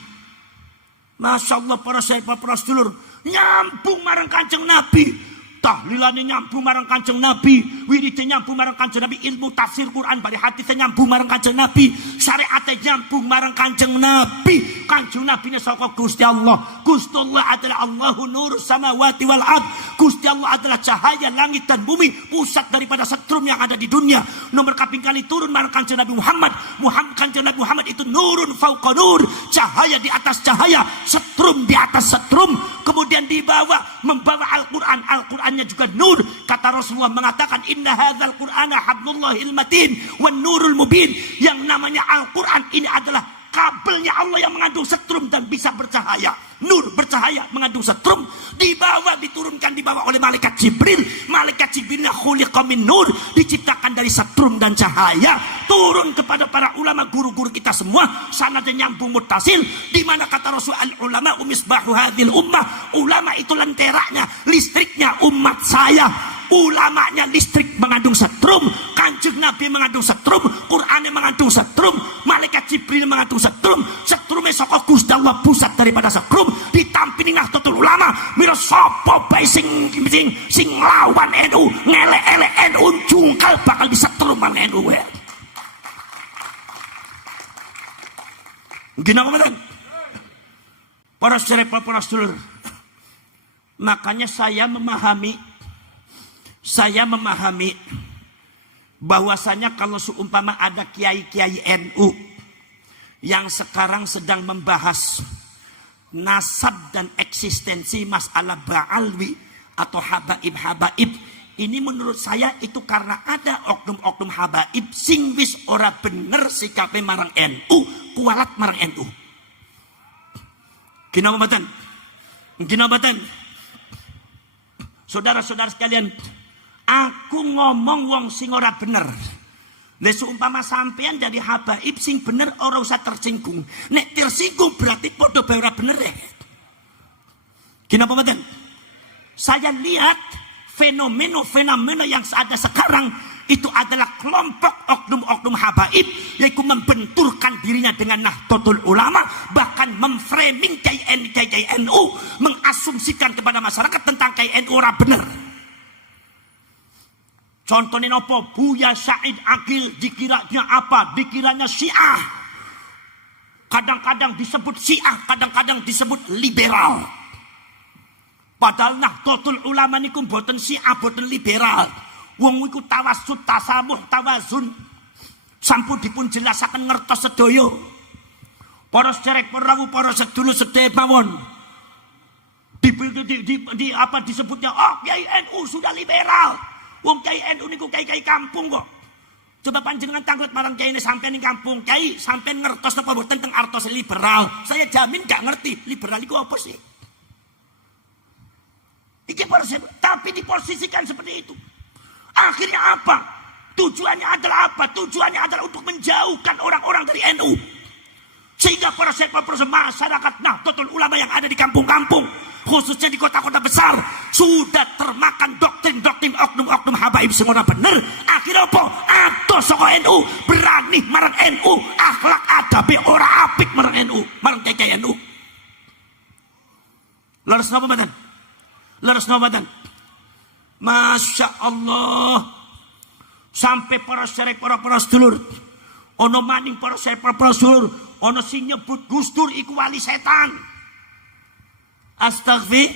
Masya Allah, para sahabat, para sedulur, nyambung marang Kanjeng Nabi. Tahlilane nyambung marang Kanjeng Nabi, wiride nyambung marang Kanjeng Nabi, ilmu tafsir Quran bari hadise nyambung marang Kanjeng Nabi, syariate nyambung marang Kanjeng Nabi. Kanjeng Nabi ne saka Gusti Allah. Gusti Allah adalah Allahu nurus samawati wal ard. Gusti Allah adalah cahaya langit dan bumi, pusat daripada setrum yang ada di dunia. Nomor kaping kali turun marang Kanjeng Nabi Muhammad. Kanjeng Nabi Muhammad itu nurun fauqa nur, cahaya di atas cahaya, setrum di atas setrum. Kemudian dibawa, membawa Al-Quran. Al-Qurannya juga nur. Kata Rasulullah mengatakan, inna hadzal Qur'ana hablullahil matin wan nurul mubin. Yang namanya Al-Quran ini adalah kabelnya Allah yang mengandung setrum dan bisa bercahaya. Nur bercahaya mengandung setrum. Dibawa, diturunkan, dibawa oleh malaikat Jibril. Malaikat Jibril khuliqa min nur, diciptakan dari setrum dan cahaya. Turun kepada para ulama, guru-guru kita semua. Sanadnya nyambung muttasil. Di mana kata Rasul, al-ulama umisbahu hadhil ummah. Ulama itu lenteranya, listriknya umat saya. Ulamanya listrik mengandung setrum, Kanjeng Nabi mengandung setrum, Qur'annya mengandung setrum, malaikat Jibril mengandung setrum. Setrumnya saka Gusti Allah, pusat daripada setrum. Ditampini Nahdlatul Ulama, mira sapa bae sing lawan NU, ngelek-elek NU, jungkal bakal disetrum mang NU. Gini apa betul? Para sahabat, para sedulur, makanya saya memahami bahwasanya kalau seumpama ada kiai-kiai NU yang sekarang sedang membahas nasab dan eksistensi masalah ba'alwi atau habaib, ini menurut saya itu karena ada oknum-oknum habaib sing wis ora bener sikape marang NU, kualat marang NU. Gina batan. Saudara-saudara sekalian, aku ngomong wong sing ora bener. Lah seumpama sampean dari habaib sing bener ora usah tersinggung. Nek tersinggung berarti padha bae ora bener ya. Kenapa mboten? Saya lihat fenomena yang ada sekarang itu adalah kelompok oknum-oknum habaib yaitu membenturkan dirinya dengan Nahdlatul Ulama, bahkan memframing KI NU, mengasumsikan kepada masyarakat tentang KI NU ora bener. Contohnya apa? Buya Said Akil dikiranya apa? Dikiranya Syiah. Kadang-kadang disebut Syiah, kadang-kadang disebut liberal. Padahal Nahdlatul Ulama niku mboten Syiah, mboten liberal. Wong iku tawassut, tasamuh, tawazun. Sampun dipun jelasaken ngertos sedaya. Para sederek perawu, para sedulur sedaya mawon. Disebutnya Kiai NU sudah liberal. Wong Kiai NU niku kiai kampung kok. Coba panjenengan tanglet marang kiai ini sampean ning kampung, kiai sampean ngertos napa mboten teng artos liberal? Saya jamin gak ngerti liberal iku apa sih. Iki tapi diposisikan seperti itu. Akhirnya apa? Tujuannya adalah apa? Tujuannya adalah untuk menjauhkan orang-orang dari NU. Sehingga para masyarakat Nahdlatul Ulama yang ada di kampung-kampung, khususnya di kota-kota besar, sudah termakan doktrin-doktrin oknum-oknum habaib sing ora bener, akhirnya apa? Adoh saka NU, berani marang NU, akhlak adabe ora apik marang NU, marang KKI NU. Leres napa mboten? Leres napa mboten? Masya Allah. Sampai para serek para sedulur, ono maning para serek para sedulur, ono sing nyebut Gus Dur iku wali setan. Astagfir.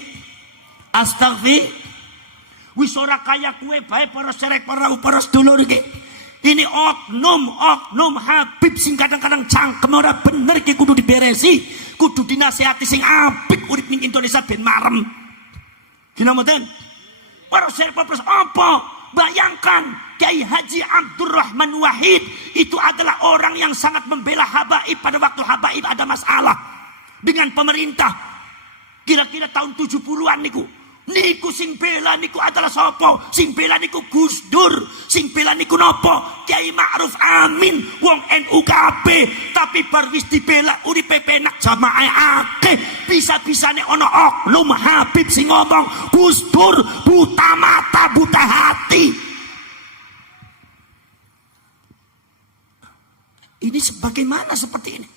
Wis ora kaya kue bae para serek para sedulur iki. Ini oknum Habib sing kadang-kadang cangkem ora bener iki kudu diberesi, kudu dinasehati sing apik urip ning Indonesia ben marem. Gina mboten? Para serek para apa? Bayangkan Kiai Haji Abdurrahman Wahid itu adalah orang yang sangat membela habaib pada waktu habaib ada masalah dengan pemerintah. Kira-kira tahun 70-an niku. Niku sing bela niku adalah sapa? Sing bela niku Gus Dur, sing bela niku napa? Kiai Ma'ruf Amin, wong NU kabeh, tapi bar wis dibela uripe penak jamaah akeh. Bisa-bisane ana oknum Habib sing ngomong Gus Dur buta mata, buta hati. Ini sebagaimana seperti ini?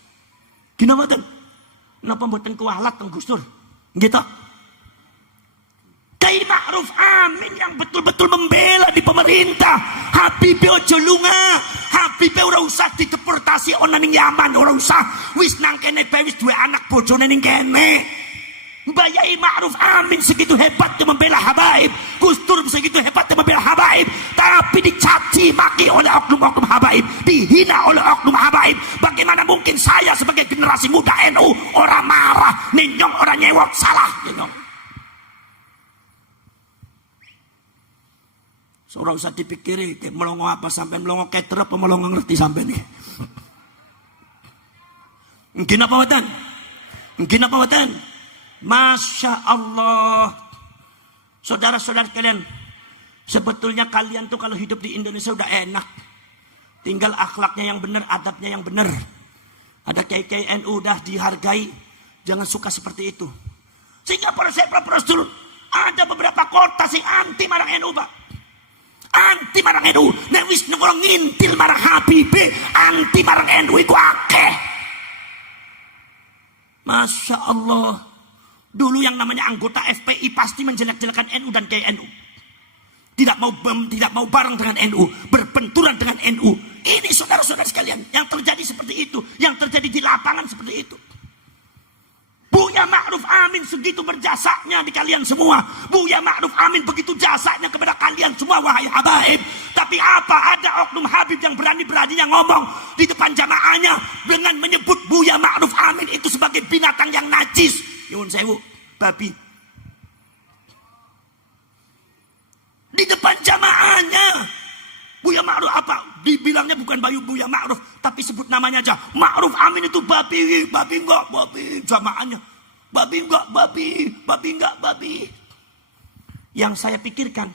Gina mboten? Napa mboten kualat teng Gus Dur? Gitu. Kiai Ma'ruf Amin yang betul-betul membela di pemerintah. Habib ojo lunga, Habib ora usah dideportasi ana ning Yaman, ora usah. Wis nang kene bae wis duwe anak bojone ning kene. Mbak Yai Ma'ruf Amin segitu hebatnya membela habaib, Gus Dur segitu hebatnya membela habaib, tapi dicaci maki oleh oknum-oknum habaib, dihina oleh oknum habaib. Bagaimana mungkin saya sebagai generasi muda NU orang marah, ninyong orang nyewok salah, ninyong. Ora usah dipikiri melongo apa sampai melongo keter apa melongo ngerti sampai nih. Mungkin apa watan? Mungkin apa watan? Masya Allah. Saudara-saudara kalian, sebetulnya kalian tuh kalau hidup di Indonesia udah enak. Tinggal akhlaknya yang benar, adabnya yang benar. Ada kiai-kiai NU udah dihargai. Jangan suka seperti itu. Sehingga para dulu ada beberapa kota sing anti marang NU, Pak. Anti marang NU, nek wis orang ngintil marang Habib, anti marang NU iku akeh. Masya Allah. Dulu yang namanya anggota FPI pasti menjelek-jelekan NU dan KNU. Tidak mau bareng dengan NU, berbenturan dengan NU. Ini saudara-saudara sekalian, yang terjadi seperti itu, yang terjadi di lapangan seperti itu. Buya Ma'ruf Amin segitu berjasanya di kalian semua. Buya Ma'ruf Amin begitu jasanya kepada kalian semua, wahai habaib. Tapi apa ada oknum Habib yang berani-beraninya ngomong di depan jamaahnya dengan menyebut Buya Ma'ruf Amin itu sebagai binatang yang najis. Nyuwun sewu, babi. Di depan jamaahnya. Buya Ma'ruf apa? Dibilangnya bukan Buya Ma'ruf, tapi sebut namanya aja. Ma'ruf Amin itu babi, babi enggak, babi. Jamaahnya, babi enggak, babi, babi enggak, babi. Yang saya pikirkan,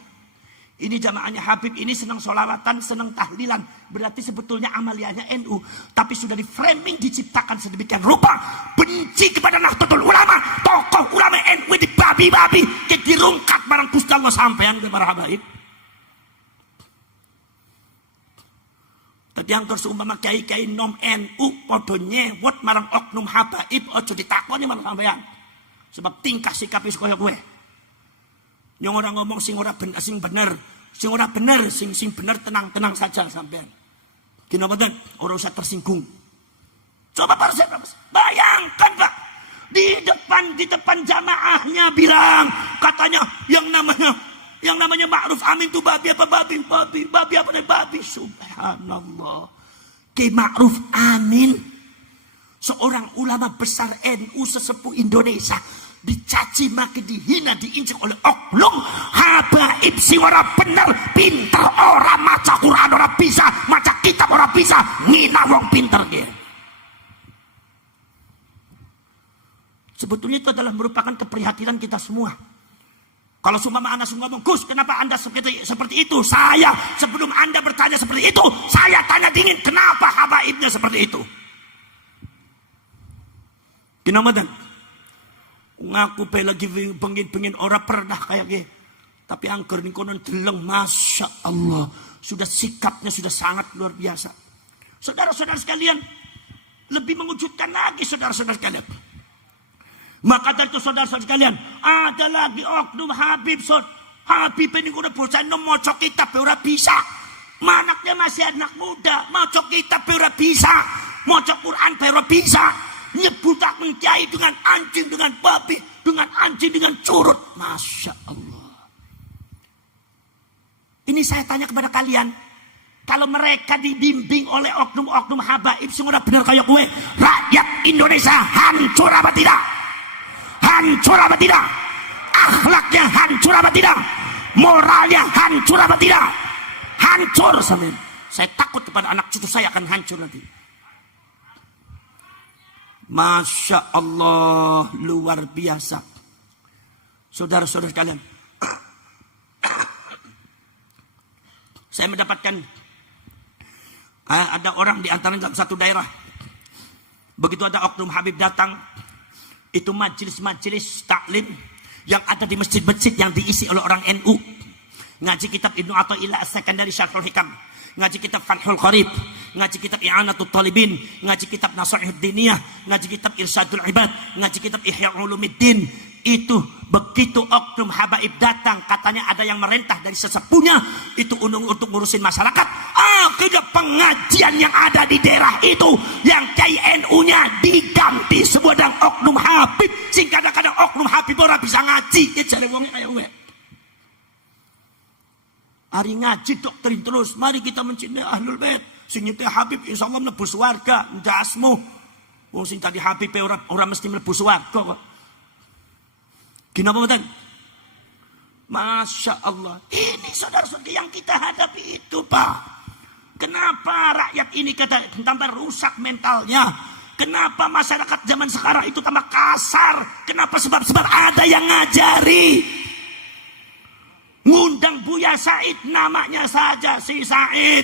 ini jamaahnya Habib ini senang sholawatan, senang tahlilan. Berarti sebetulnya amaliyahnya NU. Tapi sudah di framing, diciptakan sedemikian rupa. Benci kepada Nahdlatul Ulama, tokoh ulama NU di babi-babi. Dirungkat barang Gusti Allah sampean ke para habaib. Tadi yang terseumpama kiai-kiai nom NU podo nyewot marang oknum habaib ojo ditakoni marang sampean. Sebab tingkah sikap wis kaya kowe. Yang orang ngomong sing ora bener, sing bener, sing ora bener, sing bener tenang-tenang saja sampean. Gini mboten, ora usah tersinggung. Coba para sahabat, bayangkan Pak, di depan jamaahnya bilang katanya yang namanya Ma'ruf Amin itu babi apa babi apa nih babi. Subhanallah. Kiai Ma'ruf Amin, seorang ulama besar NU sesepuh Indonesia, dicaci maki, dihina, diinjek oleh oknum habaib sing ora bener, pinter ora maca Quran ora bisa, maca kitab ora bisa, ngina wong pinter dia. Sebetulnya itu adalah merupakan keprihatinan kita semua. Kalau seumpama Anda ngomong, Gus, kenapa Anda seperti itu? Saya, sebelum Anda bertanya seperti itu, saya tanya dingin, kenapa habaibnya seperti itu? Kenapa dan? Ngaku lagi bengin-bengin orang pernah kayak gini. Tapi angker ning kono deleng, Masya Allah. Sudah sikapnya sudah sangat luar biasa. Saudara-saudara sekalian, lebih mengejutkan lagi saudara-saudara sekalian. Maka dari itu saudara-saudara sekalian, ada lagi oknum Habib. Habib ini udah bosan maca kitab ora bisa. Manaknya masih anak muda, maca kitab ora bisa. Maca Quran ora bisa. Nyebutaken kiai dengan anjing, dengan babi, dengan anjing, dengan curut. Masya Allah. Ini saya tanya kepada kalian. Kalau mereka dibimbing oleh oknum-oknum habaib sing ora bener kaya kowe, rakyat Indonesia hancur apa tidak? Hancur apa tidak? Akhlaknya hancur apa tidak? Moralnya hancur apa tidak? Hancur sampean. Saya takut kepada anak cucu saya akan hancur nanti. Masya Allah, luar biasa. Saudara-saudara sekalian, saya mendapatkan ada orang di antara dalam satu daerah. Begitu ada oknum Habib datang, itu majelis-majelis taklim yang ada di masjid-masjid yang diisi oleh orang NU. Ngaji kitab Ibnu Athaillah As-Sakandari Syarhul Hikam, ngaji kitab Fathul Qarib, ngaji kitab I'anatul Talibin, ngaji kitab Nasihat Diniyah, ngaji kitab Irsyadul Ibad, ngaji kitab Ihya Ulumuddin. Itu begitu oknum habaib datang, katanya ada yang merentah dari sesepuhnya, itu untuk ngurusin masyarakat. Akhirnya pengajian yang ada di daerah itu, yang Kiai NU-nya diganti sebuah dan oknum habib. Sing kadang-kadang oknum habib orang bisa ngaji. Jare wong kaya kowe. Hari ngaji doktrin terus, mari kita mencintai Ahlul Bait. Sing nyintai Habib insyaallah mlebu swarga, ndasmu. Wong sing tadi Habib ora mesti mlebu swarga kok. Kenapa betul? Masya Allah. Ini saudara-saudara yang kita hadapi itu, Pak. Kenapa rakyat ini tambah rusak mentalnya? Kenapa masyarakat zaman sekarang itu tambah kasar? Kenapa? Sebab ada yang ngajari. Ngundang Buya Said namanya saja si Said.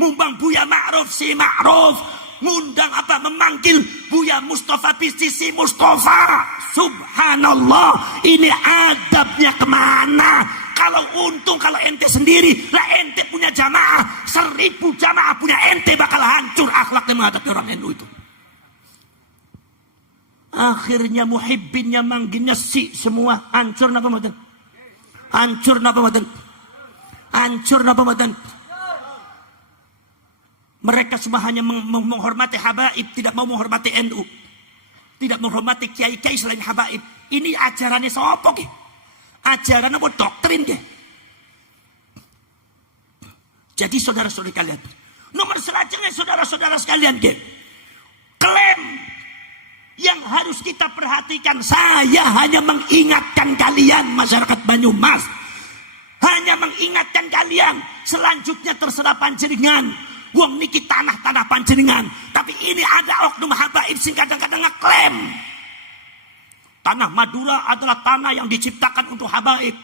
Mumbang Buya Ma'ruf si Ma'ruf. Ngundang memanggil Buya Mustafa si Mustafa. Subhanallah, ini adabnya kemana? Kalau untung kalau ente sendiri, lah ente punya jamaah, 1000 jamaah punya ente bakal hancur akhlaknya menghadapi orang NU itu. Akhirnya muhibbinnya manggilnya si semua hancur napa mboten? Hancur napa mboten? Hancur napa mboten? Mereka semua hanya menghormati habaib, tidak mau menghormati NU. Tidak menghormati kiai-kiai selain habaib. Ini ajarannya sapa ki? Ajaran apa doktrin ki? Jadi saudara-saudara kalian, nomor selanjutnya saudara-saudara sekalian ki, klaim yang harus kita perhatikan. Saya hanya mengingatkan kalian masyarakat Banyumas, hanya mengingatkan kalian. Selanjutnya terserah panjenengan. Wong niki tanah-tanah panjenengan, tapi ini ada oknum habaib sing kadang-kadang ngeklaim tanah Madura adalah tanah yang diciptakan untuk habaib.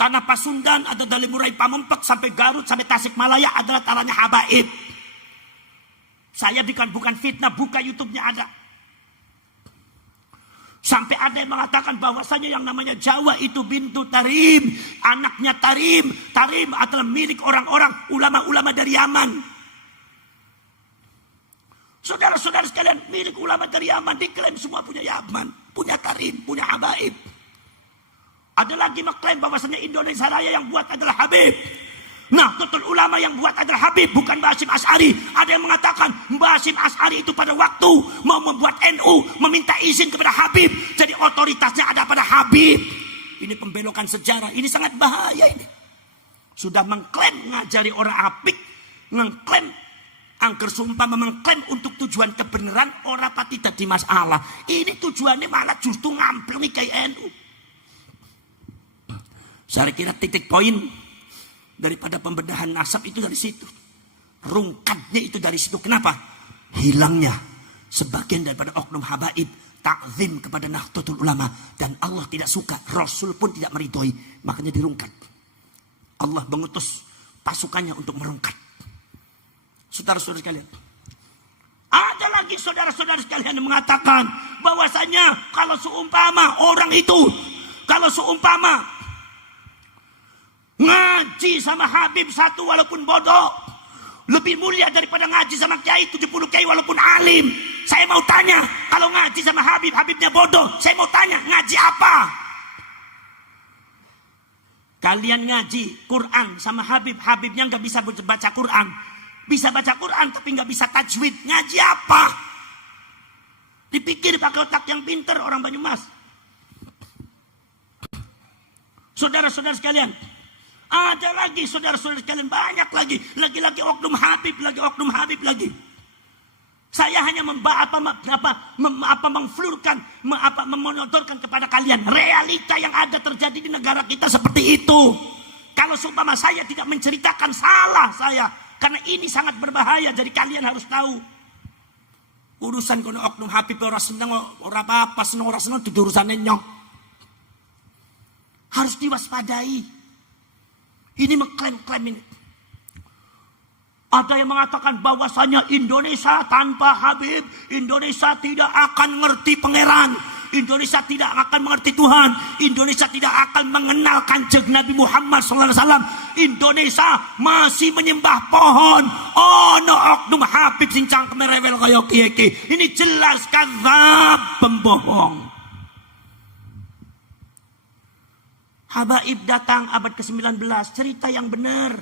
Tanah Pasundan atau dari Murai Pamempek sampai Garut sampai Tasikmalaya adalah tanahnya habaib. Saya bukan fitnah, buka YouTube-nya ada. Sampai ada yang mengatakan bahwasanya yang namanya Jawa itu bintu Tarim, anaknya Tarim. Tarim adalah milik orang-orang ulama-ulama dari Yaman. Saudara-saudara sekalian, milik ulama dari Yaman diklaim semua punya Yaman, punya Tarim, punya habaib. Ada lagi mengklaim bahwasanya Indonesia Raya yang buat adalah Habib. Nah, Nahdlatul Ulama yang buat adalah Habib, bukan Mbah Hasyim Asy'ari. Ada yang mengatakan Mbah Hasyim Asy'ari itu pada waktu mau membuat NU meminta izin kepada Habib, jadi otoritasnya ada pada Habib. Ini pembelokan sejarah, ini sangat bahaya ini. Sudah mengklaim ngajari orang apik, mengklaim angker sumpah, mengklaim untuk tujuan kebenaran orang pati dadi masalah. Ini tujuannya malah justru ngamplungi kayak NU. Saya kira titik poin daripada pembedahan nasab itu dari situ. Rungkatnya itu dari situ. Kenapa? Hilangnya sebagian daripada oknum habaib takzim kepada Nahdlatul Ulama, dan Allah tidak suka, Rasul pun tidak meridhoi, makanya dirungkat. Allah mengutus pasukannya untuk merungkat. Saudara-saudara sekalian, ada lagi saudara-saudara sekalian yang mengatakan bahwasanya kalau seumpama orang itu, kalau seumpama Ngaji sama Habib satu walaupun bodoh lebih mulia daripada ngaji sama kiai 70 kiai walaupun alim. Saya mau tanya, kalau ngaji sama Habib, Habibnya bodoh, saya mau tanya, ngaji apa? Kalian ngaji Quran sama Habib, Habibnya nggak bisa baca Quran. Bisa baca Quran tapi nggak bisa tajwid. Ngaji apa? Dipikir pakai otak yang pinter orang Banyumas. Saudara-saudara sekalian, ada lagi saudara-saudara sekalian, banyak lagi. Lagi-lagi oknum Habib, lagi oknum Habib lagi. Saya hanya memonodorkan kepada kalian realita yang ada terjadi di negara kita seperti itu. Kalau seumpama saya tidak menceritakan, salah saya. Karena ini sangat berbahaya, jadi kalian harus tahu. Urusan kono oknum Habib ora seneng, ora apa-apa, seneng ora seneng itu urusane nyok. Harus diwaspadai. Ini mengklaim-klaim ini. Ada yang mengatakan bahwasanya Indonesia tanpa Habib, Indonesia tidak akan mengerti pangeran, Indonesia tidak akan mengerti Tuhan, Indonesia tidak akan mengenal Kanjeng Nabi Muhammad SAW. Indonesia masih menyembah pohon. Oh no, oknum Habib sing cangkeme rewel kaya kiye. Ini jelas kadzab, pembohong. Habaib datang abad ke-19, cerita yang benar.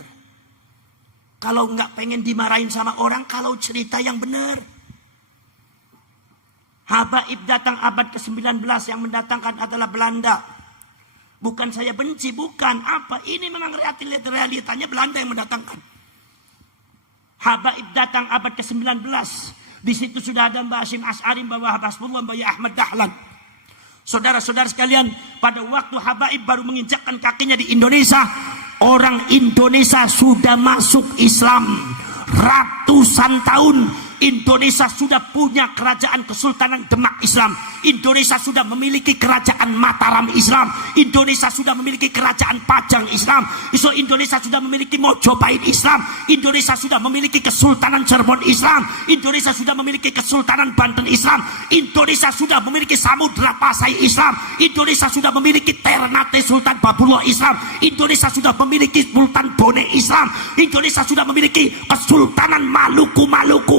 Kalau nggak pengen dimarahin sama orang, kalau cerita yang benar. Habaib datang abad ke-19, yang mendatangkan adalah Belanda. Bukan saya benci, bukan. Apa? Ini memang realitanya Belanda yang mendatangkan. Habaib datang abad ke-19. Di situ sudah ada Mbah Hashim Asy'ari, Mbah Hasbullah, Mbah Ahmad Dahlan. Saudara-saudara sekalian, pada waktu Habaib baru menginjakkan kakinya di Indonesia, orang Indonesia sudah masuk Islam. Ratusan tahun Indonesia sudah punya kerajaan Kesultanan Demak Islam. Indonesia sudah memiliki kerajaan Mataram Islam. Indonesia sudah memiliki kerajaan Pajang Islam. Indonesia sudah memiliki Mojopahit Islam. Indonesia sudah memiliki Kesultanan Cirebon Islam. Indonesia sudah memiliki Kesultanan Banten Islam. Indonesia sudah memiliki Samudra Pasai Islam. Indonesia sudah memiliki Ternate Sultan Babullah Islam. Indonesia sudah memiliki Sultan Bone Islam. Indonesia sudah memiliki Kesultanan Maluku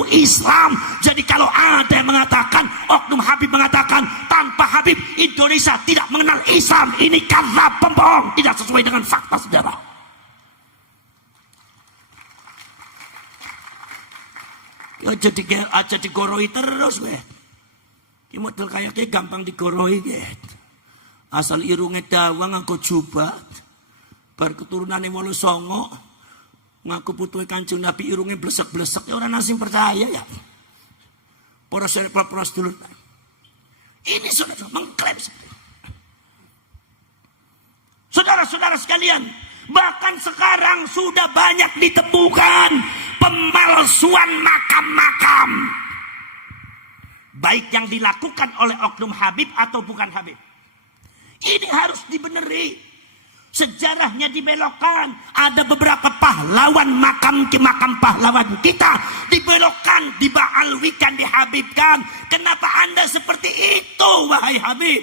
Islam. Jadi kalau ada yang mengatakan, oknum Habib mengatakan tanpa Habib Indonesia tidak mengenal Islam, ini kadzab, pembohong, tidak sesuai dengan fakta, saudara. Ya jadi digoroi terus, weh. Ki model kayak gampang digoroi, weh. Asal irunge dawang nganggo jubah, bar keturunane 89 ngaku putuhe Kanjeng Nabi irunge blesek-blesek, ya orang asing percaya ya. Poros dulu. Ini saudara mengklaim. Saudara-saudara sekalian, bahkan sekarang sudah banyak ditemukan pemalsuan makam-makam. Baik yang dilakukan oleh oknum Habib atau bukan Habib. Ini harus dibeneri. Sejarahnya dibelokkan. Ada beberapa pahlawan, makam pahlawan kita dibelokkan, dibaalwikan, dihabibkan. Kenapa Anda seperti itu, wahai Habib?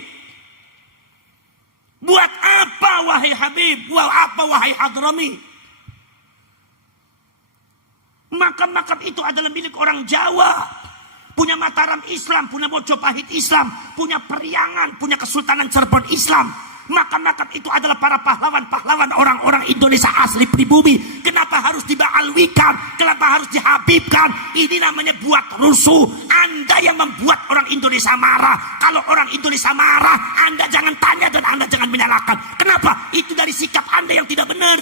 Buat apa, wahai Habib? Buat apa, wahai Hadrami? Makam-makam itu adalah milik orang Jawa. Punya Mataram Islam, punya Mojopahit Islam, punya Periangan, punya Kesultanan Cirebon Islam. Makam-makam itu adalah para pahlawan-pahlawan orang-orang Indonesia asli pribumi. Kenapa harus dibaalwikan? Kenapa harus dihabibkan? Ini namanya buat rusuh. Anda yang membuat orang Indonesia marah. Kalau orang Indonesia marah, Anda jangan tanya dan Anda jangan menyalahkan. Kenapa? Itu dari sikap Anda yang tidak benar.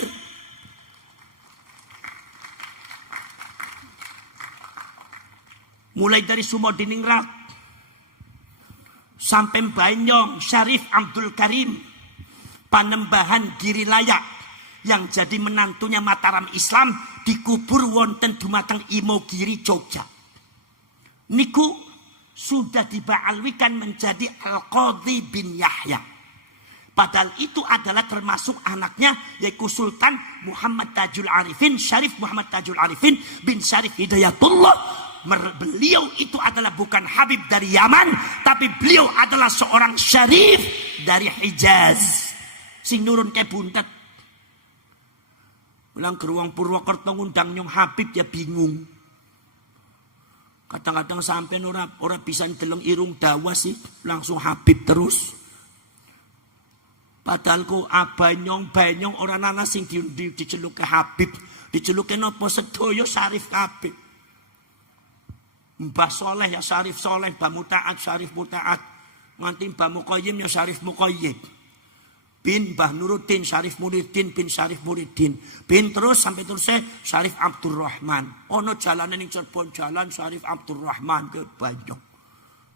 Mulai dari Sumodiningrat sampai Banyong, Syarif Abdul Karim, Panembahan Girilaya yang jadi menantunya Mataram Islam dikubur wonten dumateng Imogiri Jogja. Niku sudah dibaalwikan menjadi Al-Qadhi bin Yahya. Padahal itu adalah termasuk anaknya, yaitu Sultan Muhammad Tajul Arifin, Syarif Muhammad Tajul Arifin bin Syarif Hidayatullah. Beliau itu adalah bukan Habib dari Yaman, tapi beliau adalah seorang syarif dari Hijaz. Sing nurun ke buntet. Ulang geruang Purwokerto ngundang Nyong Habib ya bingung. Kadang-kadang sampai ora bisa ndeleng irung dawa sih, langsung Habib terus. Padahal ku abanyong banyong orang nana sing diceluk ke Habib, diceluk ke nopo sedoyo Syarif kabeh. Mbah Soleh ya Syarif Soleh, Mbah Mutaat Syarif Mutaat, nganti Mbah Muqayyim ya Syarif Muqayyim. Bin Mbah Nuruddin Syarif Muridin bin Syarif Muridin. Bin terus sampai terus Syarif Abdurrahman. Ono jalanan yang Cirebon jalan Syarif Abdurrahman ke Banyong.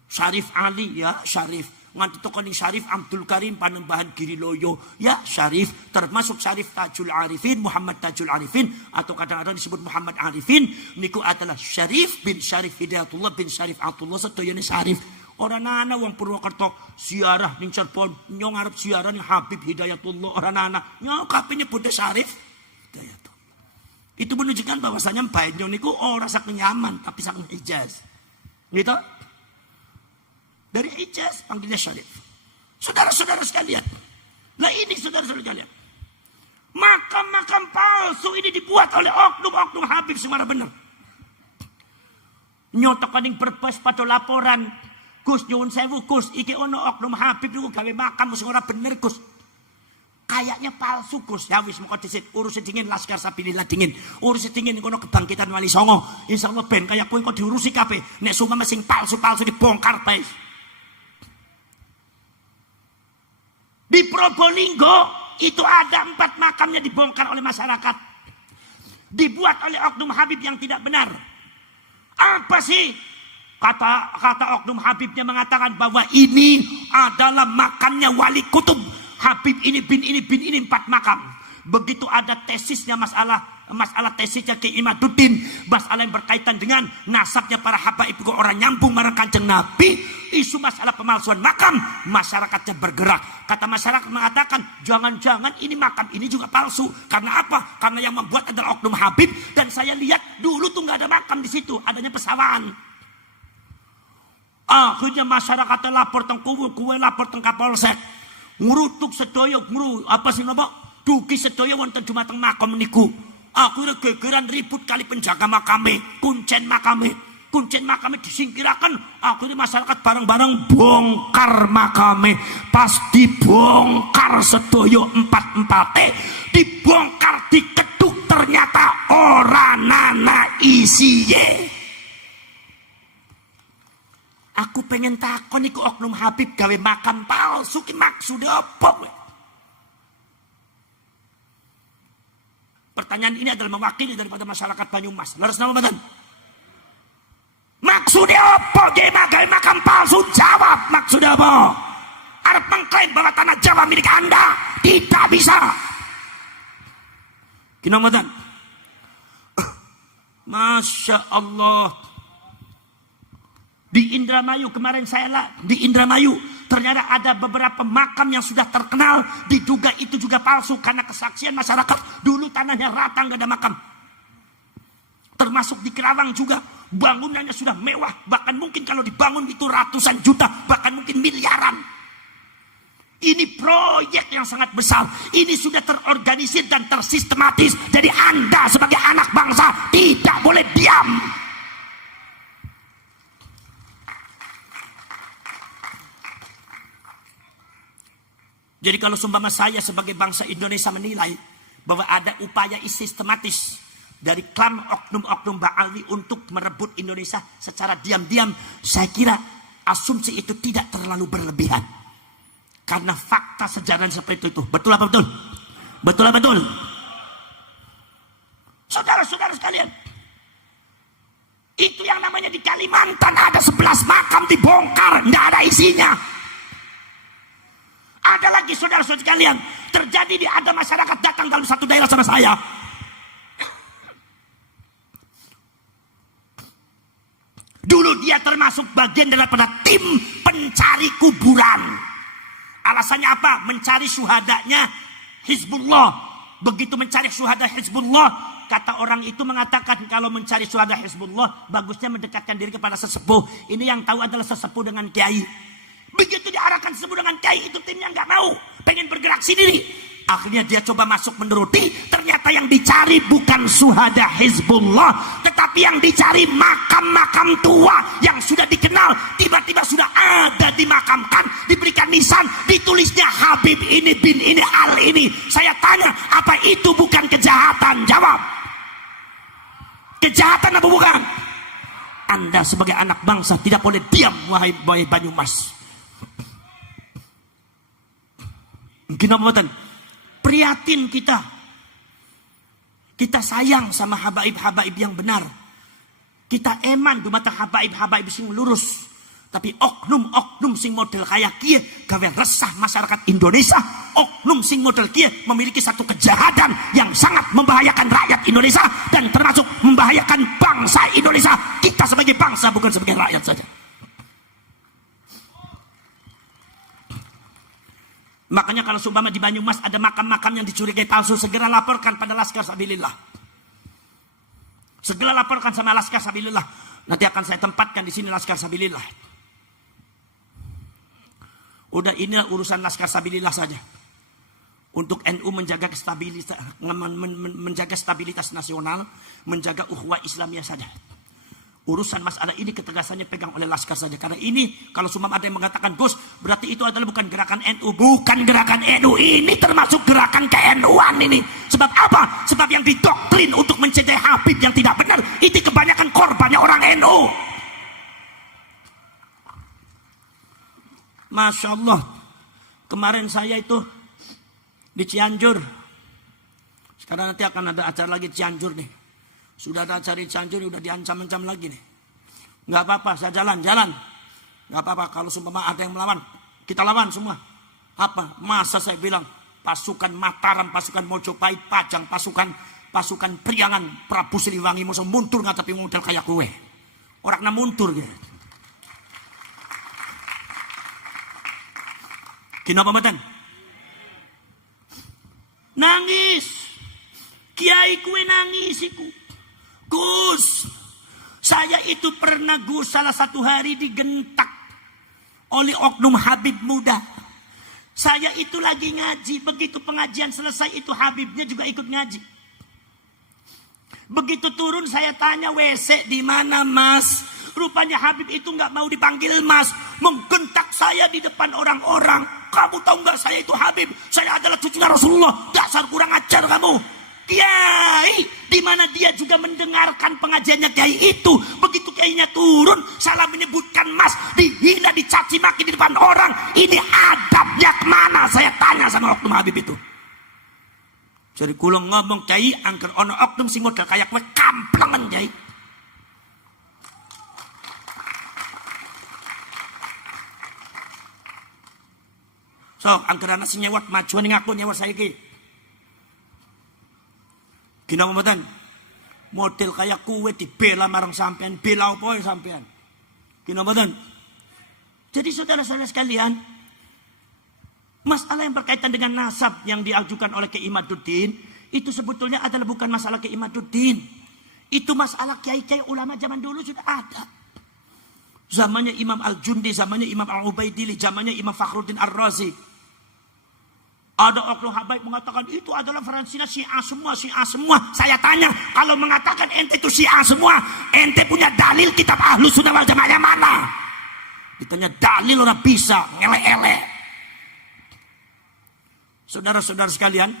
Syarif Ali ya Syarif. Nganti tokoni Syarif Abdul Karim Panembahan Giriloyo ya Syarif. Termasuk Syarif Tajul Arifin Muhammad Tajul Arifin atau kadang-kadang disebut Muhammad Arifin. Niku adalah Syarif bin Syarif Hidayatullah bin Syarif Abdullah sedoyone Syarif. Orang nana wong Purwokerto ziarah ning Cirebon nyong arep ziarah ning Habib Hidayatullah orang nana nyong kapine Bunda Syarif Hidayatullah. Itu menunjukkan bahwasanya Banyong niku ora sak nyaman tapi sak Hijaz. Gitu? Dari Hijaz panggilnya Syarif. Saudara-saudara sekalian. Lah ini saudara-saudara sekalian. Makam-makam palsu ini dibuat oleh oknum-oknum Habib semara benar. Nyotokaning berbas pada laporan Gus nyuwun sewu Gus, iki ono oknum Habib niku gawe makam sing ora bener Gus. Kayaknya palsu Gus. Ya wis moko disit urusin dingin Laskar Sabilillah dingin. Urusin dingin kono kebangkitan Wali Songo. Insyaallah ben kaya kowe kok diurusi kabeh. Nek sumama sing palsu-palsu dibongkar bae. Di Probolinggo itu ada 4 makamnya dibongkar oleh masyarakat. Dibuat oleh oknum Habib yang tidak benar. Apa sih? Kata oknum Habibnya mengatakan bahwa ini adalah makamnya wali kutub. Habib ini bin ini 4 makam. Begitu ada tesisnya masalah tesisnya Ki Imaduddin, masalah yang berkaitan dengan nasabnya para habaib kok orang nyambung marang Kanjeng Nabi, isu masalah pemalsuan makam, masyarakatnya bergerak. Kata masyarakat mengatakan, jangan-jangan ini makam ini juga palsu. Karena apa? Karena yang membuat adalah oknum Habib dan saya lihat dulu tuh nggak ada makam di situ, adanya pesawahan. Akhirnya masyarakat lapor teng kuwe lapor teng Kapolsek. Ngurutuk sedaya dugi sedaya wonten dumateng makam niku. Akhirnya gegeran ribut kali penjaga makame, kuncen makame disingkirakan. Akhirnya masyarakat bareng-bareng bongkar makame. Pas dibongkar sedaya 4 dibongkar diketuk ternyata ora nana isiye. Aku pengen takon iku oknum Habib gawe makam palsu ki maksudnya apa? Pertanyaan ini adalah mewakili daripada masyarakat Banyumas. Leres nama badan. Maksudnya apa? Gawe makam palsu? Jawab maksudnya apa? Arep mengklaim bahwa tanah Jawa milik Anda? Tidak bisa. Kinang badan. Masya Allah. Di Indramayu kemarin di Indramayu ternyata ada beberapa makam yang sudah terkenal, diduga itu juga palsu karena kesaksian masyarakat. Dulu tanahnya rata nggak ada makam. Termasuk di Kerawang juga bangunannya sudah mewah, bahkan mungkin kalau dibangun itu ratusan juta, bahkan mungkin miliaran. Ini proyek yang sangat besar. Ini sudah terorganisir dan tersistematis. Jadi Anda sebagai anak bangsa tidak boleh diam. Jadi kalau seumpama saya sebagai bangsa Indonesia menilai bahwa ada upaya sistematis dari klan oknum-oknum Ba'alwi untuk merebut Indonesia secara diam-diam, saya kira asumsi itu tidak terlalu berlebihan. Karena fakta sejarah seperti itu. Betul apa betul? Betul apa betul? Saudara-saudara sekalian, itu yang namanya di Kalimantan ada 11 makam dibongkar, tidak ada isinya. Ada lagi saudara-saudara sekalian, terjadi ada masyarakat datang dalam satu daerah sama saya. Dulu dia termasuk bagian daripada tim pencari kuburan. Alasannya apa? Mencari syuhadanya Hizbullah. Begitu mencari syuhada Hizbullah, kata orang itu mengatakan kalau mencari syuhada Hizbullah bagusnya mendekatkan diri kepada sesepuh. Ini yang tahu adalah sesepuh dengan kiai. Begitu diarahkan sesepuh dengan kiai, itu timnya nggak mau, pengen bergerak sendiri. Akhirnya dia coba masuk menuruti, ternyata yang dicari bukan syuhada Hizbullah, tetapi yang dicari makam-makam tua yang sudah dikenal, tiba-tiba sudah ada dimakamkan, diberikan nisan, ditulisnya Habib ini bin ini al ini. Saya tanya, apa itu bukan kejahatan? Jawab. Kejahatan apa bukan? Anda sebagai anak bangsa tidak boleh diam, wahai Banyumas. Kenapa? Prihatin kita sayang sama habaib-habaib yang benar, kita eman di mata habaib-habaib sing lurus, tapi oknum-oknum sing model kayak kia gawe resah masyarakat Indonesia. Oknum sing model kia memiliki satu kejahatan yang sangat membahayakan rakyat Indonesia dan termasuk membahayakan bangsa Indonesia, kita sebagai bangsa, bukan sebagai rakyat saja. Makanya kalau seumpama di Banyumas ada makam-makam yang dicurigai palsu, segera laporkan pada Laskar Sabilillah. Segera laporkan sama Laskar Sabilillah. Nanti akan saya tempatkan di sini Laskar Sabilillah. Udah, inilah urusan Laskar Sabilillah saja. Untuk NU menjaga stabilitas nasional, menjaga ukhuwah Islamiyah saja. Urusan masalah ini ketegasannya pegang oleh Laskar saja. Karena ini kalau cuma ada yang mengatakan Gus, berarti itu adalah bukan gerakan NU. Bukan gerakan NU, ini termasuk gerakan ke-NU-an ini. Sebab apa? Sebab yang didoktrin untuk mencintai Habib yang tidak benar, itu kebanyakan korbannya orang NU. Masya Allah, kemarin saya itu di Cianjur. Sekarang nanti akan ada acara lagi Cianjur nih. Sudah ada acara Cianjur, udah diancam-ancam lagi nih. Nggak apa-apa, saya jalan-jalan. Nggak apa-apa, kalau sumpah ada yang melawan, kita lawan semua. Apa? Masa saya bilang pasukan Mataram, pasukan Mojopahit, Pajang, pasukan Priangan, Prabu Siliwangi mau mundur ngatapi model kayak kue. Orangnya mundur gitu. Kenapa matan? Nangis. Kiai kue nangis iku. Gus, saya itu pernah Gus salah satu hari digentak oleh oknum Habib muda. Saya itu lagi ngaji, begitu pengajian selesai itu Habibnya juga ikut ngaji. Begitu turun saya tanya WC di mana Mas? Rupanya Habib itu nggak mau dipanggil Mas, menggentak saya di depan orang-orang. Kamu tahu nggak saya itu Habib? Saya adalah cucunya Rasulullah. Dasar kurang ajar kamu. Kiai, di mana dia juga mendengarkan pengajiannya Kiai itu. Begitu Kiainya turun, salah menyebutkan Mas, dihina, dicaci maki di depan orang. Ini adabnya kemana? Saya tanya sama oknum Habib itu. Jadi kula ngomong Kiai, angker ono oknum sing model kayak kowe kamplengen Kiai. So, angker anak sing nyewot majuan ngaku nyewot saiki. Gina mboten? Model kayak kue dibela marang sampean, bela apa ya sampean? Gina mboten? Jadi saudara-saudara sekalian, masalah yang berkaitan dengan nasab yang diajukan oleh Kiai Imaduddin itu sebetulnya adalah bukan masalah Kiai Imaduddin. Itu masalah kiai-kiai ulama zaman dulu sudah ada. Zamannya Imam Al-Jundi, zamannya Imam Al-Ubaidili, zamannya Imam Fakhruddin Ar-Razi. Ada oknum habaib mengatakan itu adalah Fransina Syiah semua, Syiah semua. Saya tanya, kalau mengatakan ente itu Syiah semua, ente punya dalil kitab Ahlus Sunnah wal Jamaah mana? Ditanya dalil orang bisa, ngele-ele. Saudara-saudara sekalian,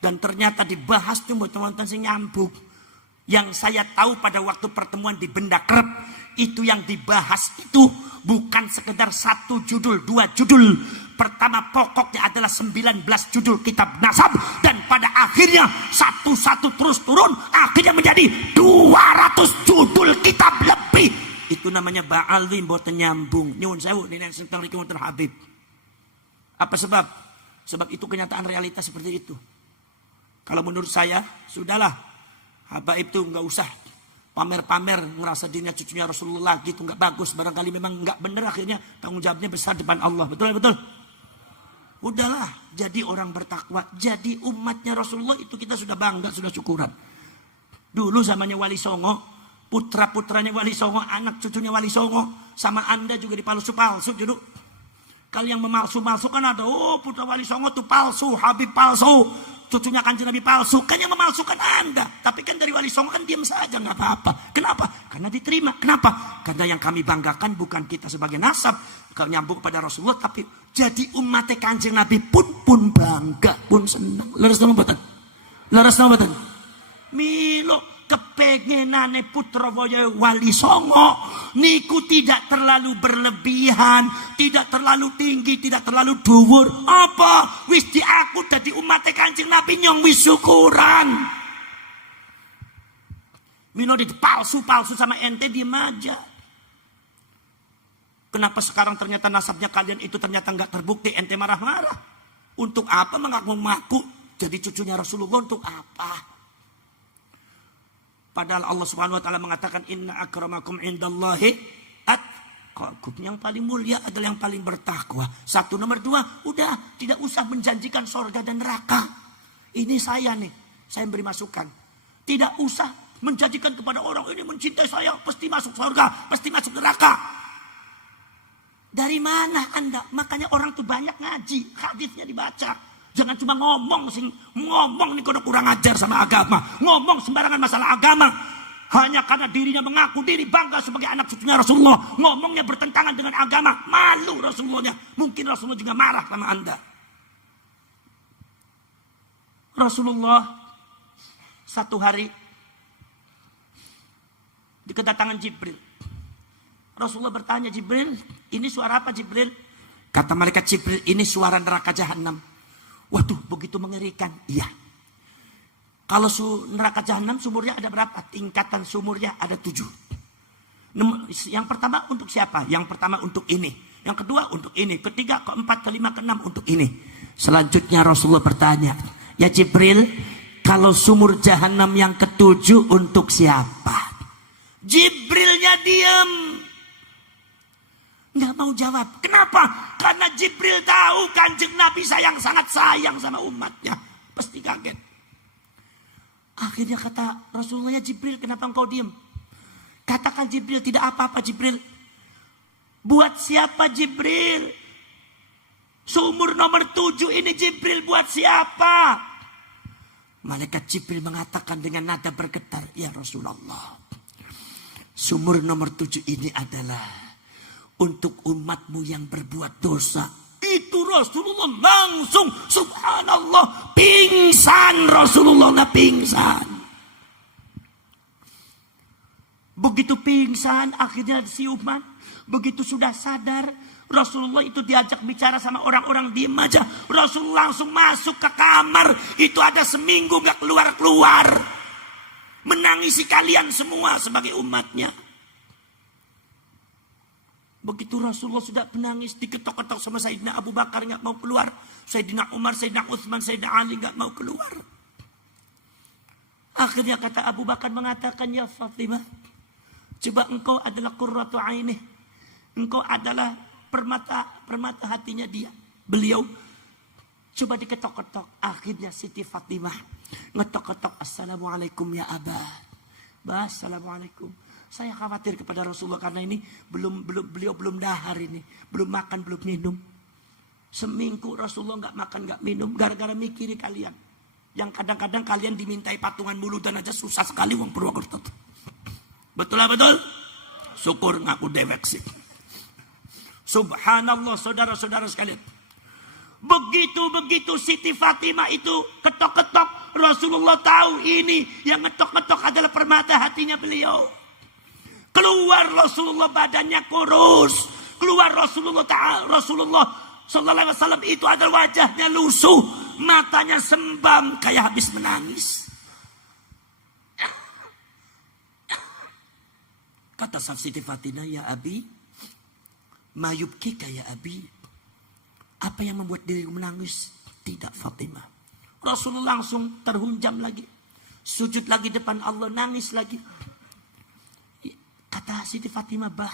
dan ternyata dibahas tuh teman-teman sing nyambung. Yang saya tahu pada waktu pertemuan di Benda Krep, itu yang dibahas itu bukan sekedar satu judul, dua judul. Pertama pokoknya adalah 19 judul kitab nasab, dan pada akhirnya satu-satu terus turun, akhirnya menjadi 200 judul kitab lebih. Itu namanya ba'alwi mboten nyambung. Nyuwun sewu ninen sentang riki wonten Habib. Apa sebab? Sebab itu kenyataan realitas seperti itu. Kalau menurut saya, sudahlah. Habaib itu enggak usah pamer-pamer ngerasa dirinya cucunya Rasulullah gitu, enggak bagus. Barangkali memang enggak benar, akhirnya tanggung jawabnya besar depan Allah. Betul betul. Udahlah, jadi orang bertakwa, jadi umatnya Rasulullah itu kita sudah bangga, sudah syukuran. Dulu zamannya Wali Songo, putra-putranya Wali Songo, anak cucunya Wali Songo, sama Anda juga dipalsu-palsu dulu. Kalau yang memalsu-malsukan ada, oh Putra Wali Songo itu palsu, Habib palsu, cucunya Kanjeng Nabi palsu. Kan yang memalsukan Anda. Tapi kan dari Wali Songo kan diam saja, nggak apa-apa. Kenapa? Karena diterima. Kenapa? Karena yang kami banggakan bukan kita sebagai nasab, kalau nyambung kepada Rasulullah, tapi jadi umat Kanjeng Nabi pun bangga, pun senang. Leres nama betul. Leres nama betul. Milo kepengenane Putra Wali Songo niku tidak terlalu berlebihan, tidak terlalu tinggi, tidak terlalu dhuwur. Apa? Wis diaku dadi umat Kanjeng Nabi nyong wis syukuran. Mino di palsu-palsu sama ente diem aja. Kenapa sekarang ternyata nasabnya kalian itu ternyata nggak terbukti, ente marah-marah? Untuk apa mengaku-ngaku jadi cucunya Rasulullah, untuk apa? Padahal Allah Subhanahu wa taala mengatakan inna akramakum indallahi atqakum. Yang paling mulia adalah yang paling bertakwa. Satu, nomor dua, udah tidak usah menjanjikan surga dan neraka. Ini saya nih, saya beri masukan. Tidak usah menjanjikan kepada orang ini mencintai saya pasti masuk surga, pasti masuk neraka. Dari mana Anda? Makanya orang tuh banyak ngaji, hadisnya dibaca. Jangan cuma ngomong nih kalau kurang ajar sama agama. Ngomong sembarangan masalah agama. Hanya karena dirinya mengaku diri bangga sebagai anak cucunya Rasulullah. Ngomongnya bertentangan dengan agama. Malu Rasulullahnya. Mungkin Rasulullah juga marah sama Anda. Rasulullah satu hari di kedatangan Jibril. Rasulullah bertanya, Jibril, ini suara apa Jibril? Kata malaikat Jibril, ini suara neraka jahanam. Waduh, begitu mengerikan. Iya. Kalau neraka jahanam sumurnya ada berapa? Tingkatan sumurnya ada 7. Yang pertama untuk siapa? Yang pertama untuk ini. Yang kedua untuk ini. Ketiga, keempat, kelima, keenam untuk ini. Selanjutnya Rasulullah bertanya, ya Jibril, kalau sumur jahanam yang ke-7 untuk siapa? Jibrilnya diam. Nggak mau jawab. Kenapa? Karena Jibril tahu Kanjeng Nabi sangat sayang sama umatnya. Pasti kaget. Akhirnya kata Rasulullah, ya Jibril, kenapa engkau diam? Katakan Jibril, tidak apa-apa Jibril. Buat siapa Jibril? Sumur nomor 7 ini Jibril buat siapa? Malaikat Jibril mengatakan dengan nada bergetar, ya Rasulullah, sumur nomor 7 ini adalah untuk umatmu yang berbuat dosa. Itu Rasulullah langsung subhanallah pingsan. Rasulullah pingsan. Begitu pingsan akhirnya siuman. Begitu sudah sadar, Rasulullah itu diajak bicara sama orang-orang, diem aja. Rasulullah langsung masuk ke kamar. Itu ada seminggu gak keluar-keluar. Menangisi kalian semua sebagai umatnya. Begitu Rasulullah sudah menangis, diketok-ketok sama Sayyidina Abu Bakar, nggak mau keluar. Sayyidina Umar, Sayyidina Utsman, Sayyidina Ali nggak mau keluar. Akhirnya kata Abu Bakar mengatakan, ya Fatimah, coba engkau adalah qurratu ainih. Engkau adalah permata hatinya dia. Beliau coba diketok-ketok. Akhirnya Siti Fatimah ngetok-ketok, assalamualaikum ya Abah. Bah, assalamualaikum. Saya khawatir kepada Rasulullah karena ini beliau belum dahar ini, belum makan, belum minum. Seminggu Rasulullah nggak makan, nggak minum, gara-gara mikiri kalian. Yang kadang-kadang kalian dimintai patungan mulutan aja susah sekali wong Purwokerto. Betul lah betul? Syukur ngaku dewek sih. Subhanallah saudara-saudara sekalian. Begitu Siti Fatimah itu ketok-ketok, Rasulullah tahu ini yang ngetok-ketok adalah permata hatinya beliau. Keluar Rasulullah badannya kurus. Keluar Rasulullah sallallahu alaihi wasallam itu adalah wajahnya lusuh, matanya sembam kayak habis menangis. Kata Siti Fatimah, ya Abi, mayubkika ya Abi. Apa yang membuat dirimu menangis? Tidak Fatimah. Rasulullah langsung terhunjam lagi. Sujud lagi depan Allah, nangis lagi. Kata Siti Fatimah, bah,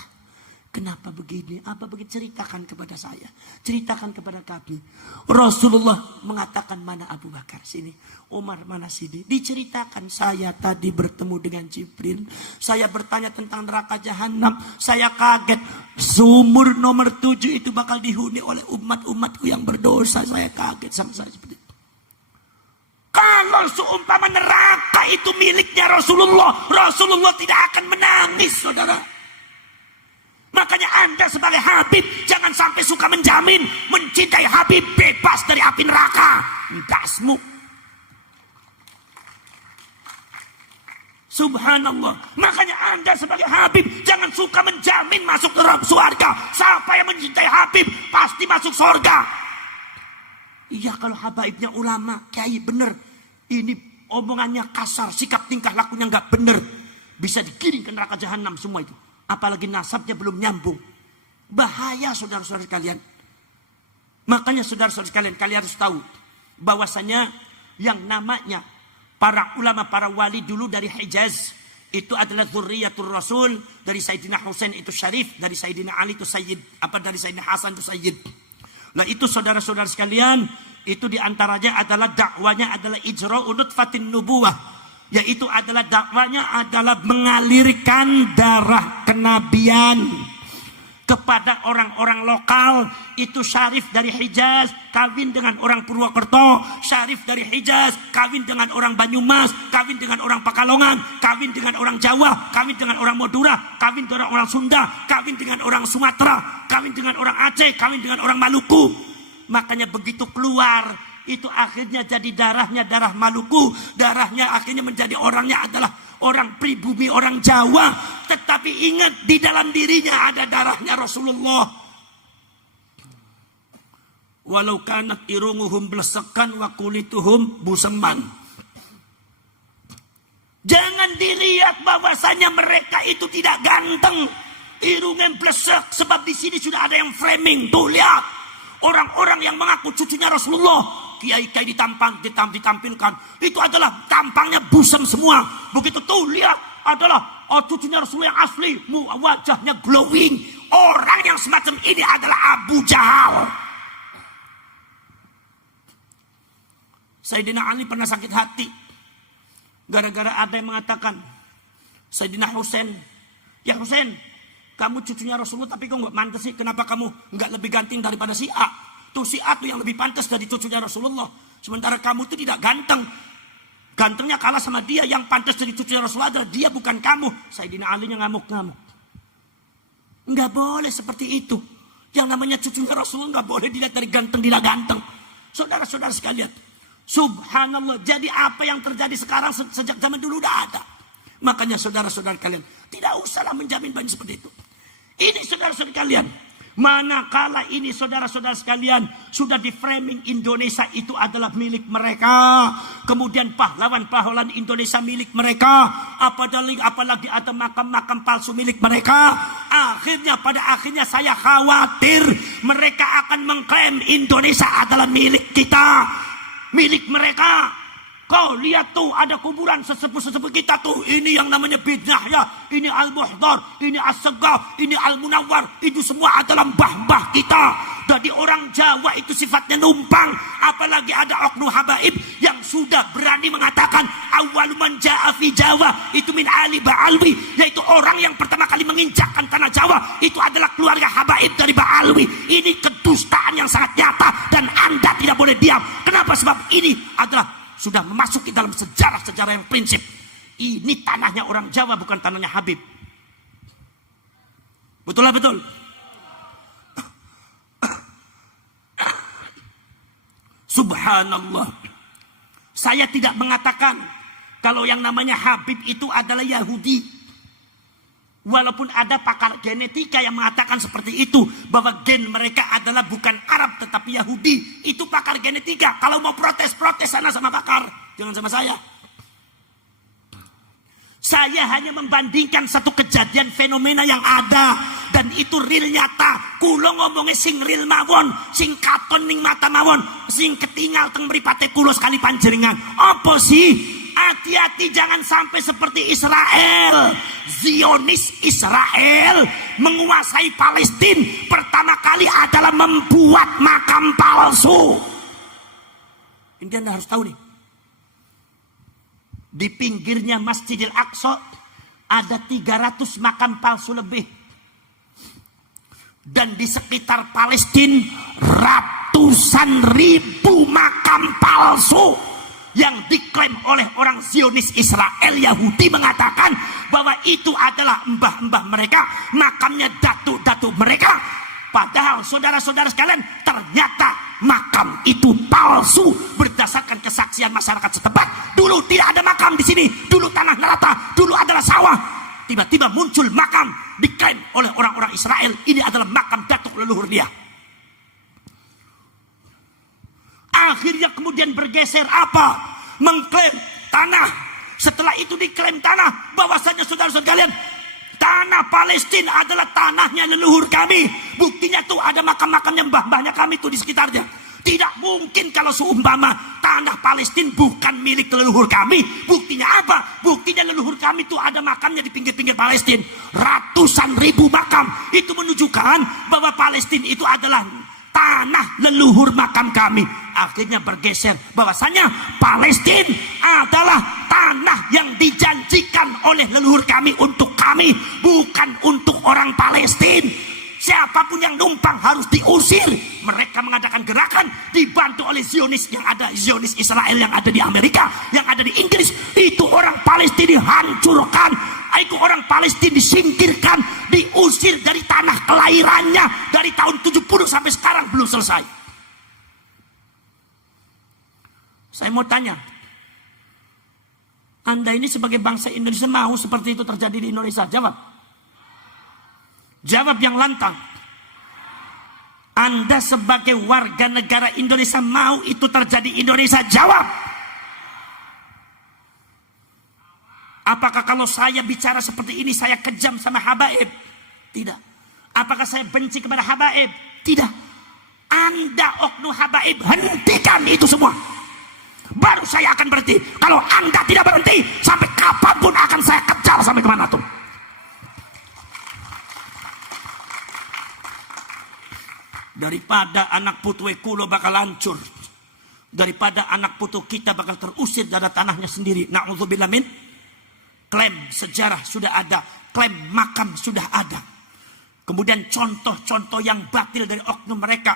Kenapa begini? Apa begini? Ceritakan kepada saya. Ceritakan kepada kami. Rasulullah mengatakan, mana Abu Bakar? Sini. Umar mana sini? Diceritakan, saya tadi bertemu dengan Jibril. Saya bertanya tentang neraka jahanam. Saya kaget. Sumur nomor 7 itu bakal dihuni oleh umat-umatku yang berdosa. Saya kaget sama saya seperti itu. Kalau seumpama neraka itu miliknya Rasulullah, Rasulullah tidak akan menangis, saudara. Makanya Anda sebagai Habib jangan sampai suka menjamin mencintai Habib bebas dari api neraka. Gasmu. Subhanallah. Makanya Anda sebagai Habib jangan suka menjamin masuk ke dalam surga. Siapa yang mencintai Habib pasti masuk surga. Iya, kalau habaibnya ulama, kiai bener. Ini omongannya kasar, sikap tingkah lakunya nggak bener. Bisa digiring ke neraka jahanam semua itu. Apalagi nasabnya belum nyambung. Bahaya saudara-saudara sekalian. Makanya saudara-saudara sekalian, kalian harus tahu bahwasanya yang namanya para ulama, para wali dulu dari Hijaz itu adalah dzurriyyatur Rasul. Dari Sayyidina Husain itu Syarif, dari Sayyidina Ali itu Sayyid, dari Sayyidina Hasan itu Sayyid. Nah itu saudara-saudara sekalian, itu diantaranya adalah dakwanya adalah ijra'u nutfatin nubuwah, yaitu adalah dakwanya adalah mengalirkan darah kenabian kepada orang-orang lokal. Itu Syarif dari Hijaz kawin dengan orang Purwokerto, Syarif dari Hijaz kawin dengan orang Banyumas, kawin dengan orang Pakalongan, kawin dengan orang Jawa, kawin dengan orang Madura, kawin dengan orang Sunda, kawin dengan orang Sumatera, kawin dengan orang Aceh, kawin dengan orang Maluku. Makanya begitu keluar, itu akhirnya jadi darahnya darah Maluku, darahnya akhirnya menjadi orangnya adalah orang pribumi, orang Jawa. Tetapi ingat, di dalam dirinya ada darahnya Rasulullah. Walau kanat irunguhum blesekan wa kulituhum buseman. Jangan dilihat bahwasanya mereka itu tidak ganteng, irungnya blesek, sebab di sini sudah ada yang framing. Tuh lihat. Orang-orang yang mengaku cucunya Rasulullah, kiai-kiai ditampilkan, itu adalah tampangnya busem semua. Begitu tuh lihat, adalah cucunya Rasulullah yang asli, wajahnya glowing. Orang yang semacam ini adalah Abu Jahal. Sayyidina Ali pernah sakit hati gara-gara ada yang mengatakan, Sayyidina Husain, ya Husain, kamu cucunya Rasulullah tapi kok nggak pantas sih? Kenapa kamu nggak lebih ganteng daripada si A? Tuh si A tuh yang lebih pantas dari cucunya Rasulullah. Sementara kamu tuh tidak ganteng. Gantengnya kalah sama dia. Yang pantas dari cucunya Rasulullah adalah dia, bukan kamu. Sayyidina Ali nya ngamuk-ngamuk. Nggak boleh seperti itu. Yang namanya cucunya Rasulullah nggak boleh dilihat dari ganteng tidak ganteng. Saudara-saudara sekalian, subhanallah. Jadi apa yang terjadi sekarang sejak zaman dulu udah ada. Makanya saudara-saudara kalian tidak usahlah menjamin banyak seperti itu. Ini saudara-saudara kalian, manakala ini saudara-saudara sekalian sudah di framing Indonesia itu adalah milik mereka, kemudian pahlawan-pahlawan Indonesia milik mereka, apalagi ada makam-makam palsu milik mereka. Pada akhirnya saya khawatir mereka akan mengklaim Indonesia adalah milik kita, milik mereka. Kau lihat tuh ada kuburan sesepuh-sesepuh kita tuh. Ini yang namanya Bidnah ya. Ini Al-Muhdar, ini As-Saggah, ini Al-Munawwar. Itu semua adalah mbah-mbah kita. Jadi orang Jawa itu sifatnya numpang. Apalagi ada oknum habaib yang sudah berani mengatakan awwalu man ja'a fi Jawa itu min Ali Ba'alwi, yaitu orang yang pertama kali menginjakkan tanah Jawa itu adalah keluarga habaib dari Ba'alwi. Ini kedustaan yang sangat nyata dan Anda tidak boleh diam. Kenapa? Sebab ini adalah sudah memasuki dalam sejarah-sejarah yang prinsip. Ini tanahnya orang Jawa, bukan tanahnya Habib. Betul lah, betul. Subhanallah. Saya tidak mengatakan kalau yang namanya Habib itu adalah Yahudi. Walaupun ada pakar genetika yang mengatakan seperti itu, bahwa gen mereka adalah bukan Arab tetapi Yahudi. Itu pakar genetika. Kalau mau protes sana sama pakar, jangan sama saya. Saya hanya membandingkan satu kejadian fenomena yang ada, dan itu real nyata. Kulo ngomongnya sing real mawon, sing katon ning mata mawon, sing ketinggal teng mripate kulo sekali panjenengan. Apa sih? hati-hati jangan sampai seperti Israel. Zionis Israel menguasai Palestina pertama kali adalah membuat makam palsu. Ini Anda harus tahu nih. Di pinggirnya Masjidil Aqsa ada 300 makam palsu lebih. Dan di sekitar Palestina ratusan ribu makam palsu yang diklaim oleh orang Zionis Israel Yahudi mengatakan bahwa itu adalah mbah-mbah mereka, makamnya datuk-datuk mereka. Padahal saudara-saudara sekalian, ternyata makam itu palsu berdasarkan kesaksian masyarakat setempat. Dulu tidak ada makam di sini, dulu tanah rata, dulu adalah sawah. Tiba-tiba muncul makam diklaim oleh orang-orang Israel, ini adalah makam datuk leluhur dia. Akhirnya kemudian bergeser apa? Mengklaim tanah. Setelah itu diklaim tanah, bahwasanya saudara-saudara sekalian, tanah Palestina adalah tanahnya leluhur kami. Buktinya tuh ada makam-makamnya mbah-mbahnya kami tuh di sekitarnya. Tidak mungkin kalau seumpama tanah Palestina bukan milik leluhur kami. Buktinya apa? Buktinya leluhur kami tuh ada makamnya di pinggir-pinggir Palestina. Ratusan ribu makam. Itu menunjukkan bahwa Palestina itu adalah tanah leluhur makam kami. Akhirnya bergeser bahwasanya Palestina adalah tanah yang dijanjikan oleh leluhur kami untuk kami, bukan untuk orang Palestina. Siapapun yang numpang harus diusir. Mereka mengadakan gerakan dibantu oleh Zionis yang ada, Zionis Israel yang ada di Amerika, yang ada di Inggris. Itu orang Palestina dihancurkan, itu orang Palestina disingkirkan, diusir dari tanah kelahirannya dari tahun 70 sampai sekarang belum selesai. Saya mau tanya, Anda ini sebagai bangsa Indonesia mau seperti itu terjadi di Indonesia? Jawab yang lantang. Anda sebagai warga negara Indonesia mau itu terjadi di Indonesia? Jawab. Apakah kalau saya bicara seperti ini saya kejam sama habaib? Tidak. Apakah saya benci kepada habaib? Tidak. Anda oknum habaib, hentikan itu semua. Baru saya akan berhenti. Kalau Anda tidak berhenti, sampai kapanpun akan saya kejar sampai kemana tuh. Daripada anak putu kulo bakal hancur, daripada anak putu kita bakal terusir dari tanahnya sendiri. Na'udzubillah min. Klaim sejarah sudah ada, klaim makam sudah ada. Kemudian contoh-contoh yang batil dari oknum mereka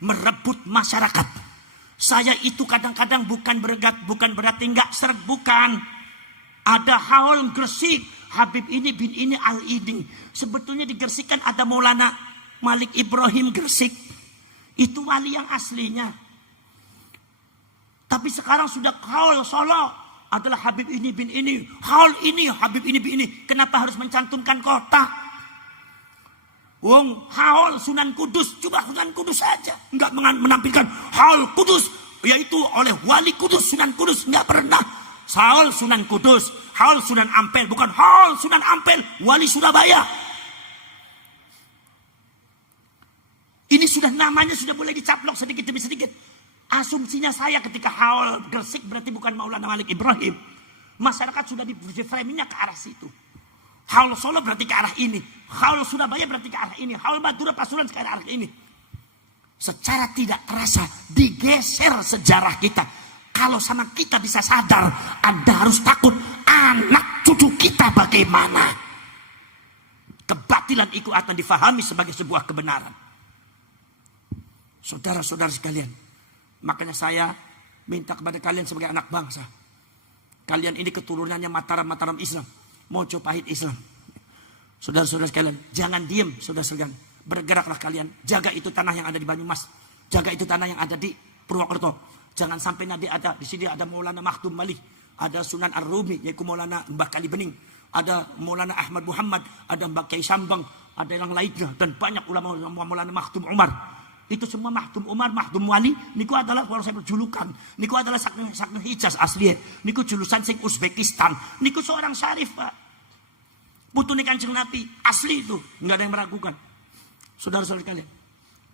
merebut masyarakat. Saya itu kadang-kadang bukan berarti enggak seret, bukan. Ada haul Gresik, Habib ini bin ini al ini. Sebetulnya di Gresik kan ada Maulana Malik Ibrahim Gresik. Itu wali yang aslinya. Tapi sekarang sudah haul Solo adalah Habib ini bin ini. Haul ini Habib ini bin ini. Kenapa harus mencantumkan kota? Wong haul Sunan Kudus, coba Sunan Kudus saja. Enggak menampilkan haul Kudus, yaitu oleh wali Kudus, Sunan Kudus. Enggak pernah. Haul Sunan Kudus, haul Sunan Ampel, bukan haul Sunan Ampel, wali Surabaya. Ini sudah namanya sudah boleh dicaplok sedikit demi sedikit. Asumsinya saya ketika haul Gresik berarti bukan Maulana Malik Ibrahim. Masyarakat sudah di framingnya ke arah situ. Haul Solo berarti ke arah ini. Haul Surabaya berarti ke arah ini. Haul Madura Pasuruan ke arah ini. Secara tidak terasa digeser sejarah kita. Kalau sama kita bisa sadar, Anda harus takut anak cucu kita bagaimana. Kebatilan itu akan difahami sebagai sebuah kebenaran. Saudara-saudara sekalian, makanya saya minta kepada kalian sebagai anak bangsa. Kalian ini keturunannya Mataram Islam, Mojopahit Islam. Saudara-saudara sekalian, jangan diem, saudara-saudara. Bergeraklah kalian, jaga itu tanah yang ada di Banyumas, jaga itu tanah yang ada di Purwokerto. Jangan sampai nanti ada di sini ada Maulana Makhdum Malih, ada Sunan Ar-Rumi, yaitu Maulana Mbah Kali Bening, ada Maulana Ahmad Muhammad, ada Mbah Kiai Sambang, ada yang lainnya dan banyak ulama Maulana Makhdum Umar. Itu semua Makhdum Umar, Makhdum Wali, niku adalah kalau saya berjulukan, niku adalah sakna Hijaz asli, niku julusan sing Uzbekistan, niku seorang syarif Pak. Putune Kanjeng Nabi asli itu, nggak ada yang meragukan. Saudara-saudara kalian,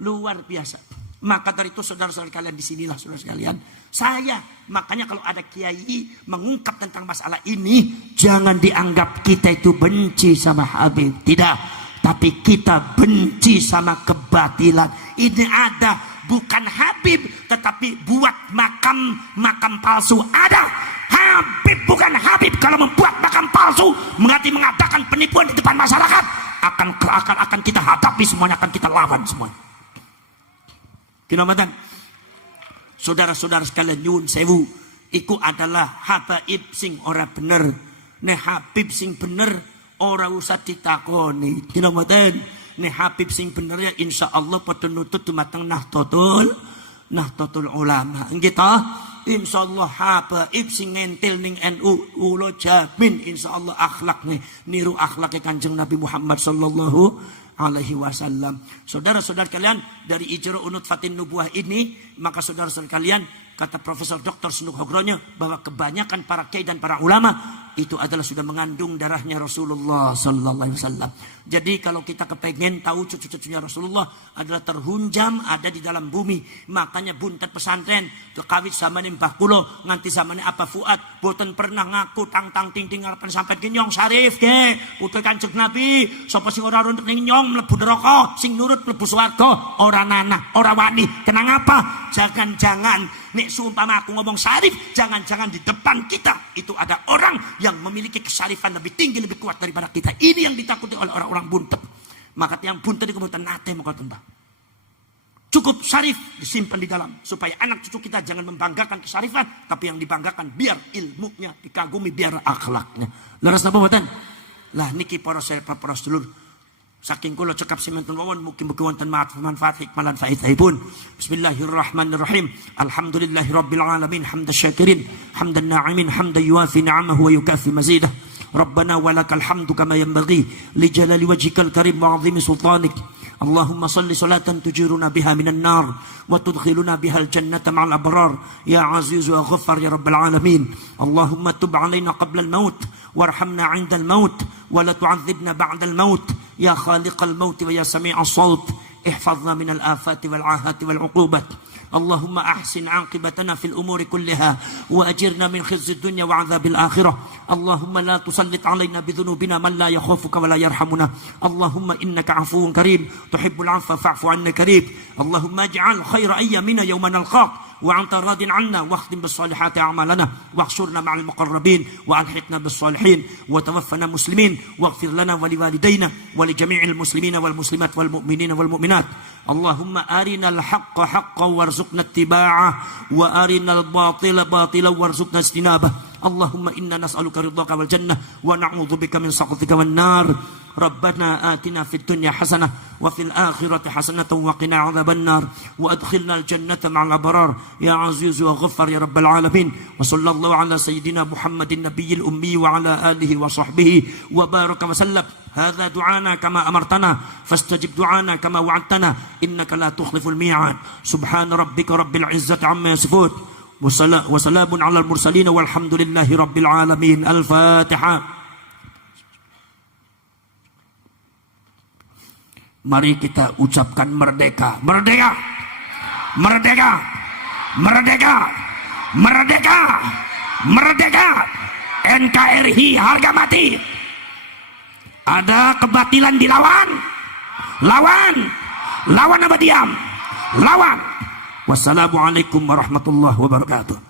luar biasa. Maka dari itu saudara-saudara kalian, disinilah saudara sekalian, saya makanya kalau ada kiai mengungkap tentang masalah ini, jangan dianggap kita itu benci sama Habib, tidak, tapi kita benci sama kebatilan. Ini ada, bukan Habib, tetapi buat makam palsu ada. Habib bukan Habib kalau membuat makam palsu, berarti mengadakan penipuan di depan masyarakat, akan kita hadapi semuanya, akan kita lawan semuanya. Kinamatan, saudara-saudara sekalian, nyuwun sewu, iku adalah habaib sing ora bener. Nek Habib sing bener ora usah ditakoni. Kinamatan, nek Habib sing bener ya insya Allah padha nutut dumateng Nahdlatul Ulama. Kita insya Allah habaib sing ngentil ning NU, ulo jamin insya Allah akhlaknya niru akhlaknya Kanjeng Nabi Muhammad sallallahu alaihi wasallam. Saudara-saudara kalian, dari Ijra Unut Fatin Nubuah ini, maka saudara-saudara kalian, kata Profesor Dr. Snuk Hogronyo, bahwa kebanyakan para kiai dan para ulama itu adalah sudah mengandung darahnya Rasulullah sallallahu alaihi wasallam. Jadi kalau kita kepengen tahu cucu-cucunya Rasulullah adalah terhunjam ada di dalam bumi, makanya buntet pesantren kawit zamane Mbah Kulo nganti zamane Abah Fuad boten pernah ngaku tang ting ngarepen sampai ke nyong Syarif ge putra Kanjeng Nabi, sapa sing ora nurut ning nyong mlebu neraka, sing nurut mlebu swarga, ora nanah, ora wani. Kenang apa? Jangan-jangan nek seumpama aku ngomong syarif, jangan-jangan di depan kita itu ada orang yang memiliki kesyarifan lebih tinggi, lebih kuat daripada kita. Ini yang ditakuti oleh orang-orang buntet. Maka yang buntet itu kemudian nate mau tembak. Cukup syarif disimpan di dalam, supaya anak cucu kita jangan membanggakan kesyarifan, tapi yang dibanggakan biar ilmunya dikagumi, biar akhlaknya. Leres napa mboten? Lah niki para sedulur, saking kula cekap semanten mawon, mugi-mugi wonten manfaat hikmah lan faedahipun. Bismillahirrahmanirrahim. Alhamdulillahirabbil alamin, hamdan syakirin, hamdan na'imin, hamdan yuwafi ni'amahu wa yukafi mazidah. Rabbana walakal hamdu kama yanbaghi li jalali wajhikal karim wa 'azimi sultanik. Allahumma salli salatan tujiruna biha minan nar wa tudkhiluna biha al-jannata ma'al abrar ya aziz wa ghaffar ya rabbal alamin. Allahumma tub 'alaina qabla al-maut warhamna 'inda al-maut wa la tu'adzibna ba'da al-maut ya khaliqal maut wa ya sami'as saut. Ihfazna min al-afati wal 'ahati wal 'uqubat. اللهم أحسن عاقبتنا في الأمور كلها وأجرنا من خزي الدنيا وعذاب الآخرة. اللهم لا تسلط علينا بذنوبنا من لا يخافك ولا يرحمنا. اللهم إنك عفو كريم تحب العفو فاعف عنا كريم. اللهم اجعل خير أيامنا يوم نلقاك وأنت راض عنا واختم بالصالحات أعمالنا واحشرنا مع المقربين وألحقنا بالصالحين وتوفنا مسلمين واغفر لنا ولوالدينا ولجميع المسلمين والمسلمات والمؤمنين والمؤمنات. اللهم أرنا الحق حقا وارزقنا اتباعه وأرنا الباطل باطلا وارزقنا اجتنابه. اللهم إنا نسألك رضاك والجنة ونعوذ بك من سخطك والنار. ربنا آتنا في الدنيا حسنة وفي الآخرة حسنة وقنا عذاب النار وأدخلنا الجنة مع الأبرار يا عزيز وغفر يا رب العالمين. وصلى الله على سيدنا محمد النبي الأمي وعلى آله وصحبه وبارك وسلم. هذا دعانا كما أمرتنا فاستجب دعانا كما وعدتنا إنك لا تخلف الميعاد. سبحان ربك رب العزة عما يصفون وسلام على المرسلين والحمد لله رب العالمين. الفاتحة. Mari kita ucapkan merdeka, merdeka, merdeka, merdeka, merdeka, merdeka. NKRI harga mati. Ada kebatilan dilawan, lawan apa diam, lawan. Wassalamualaikum warahmatullahi wabarakatuh.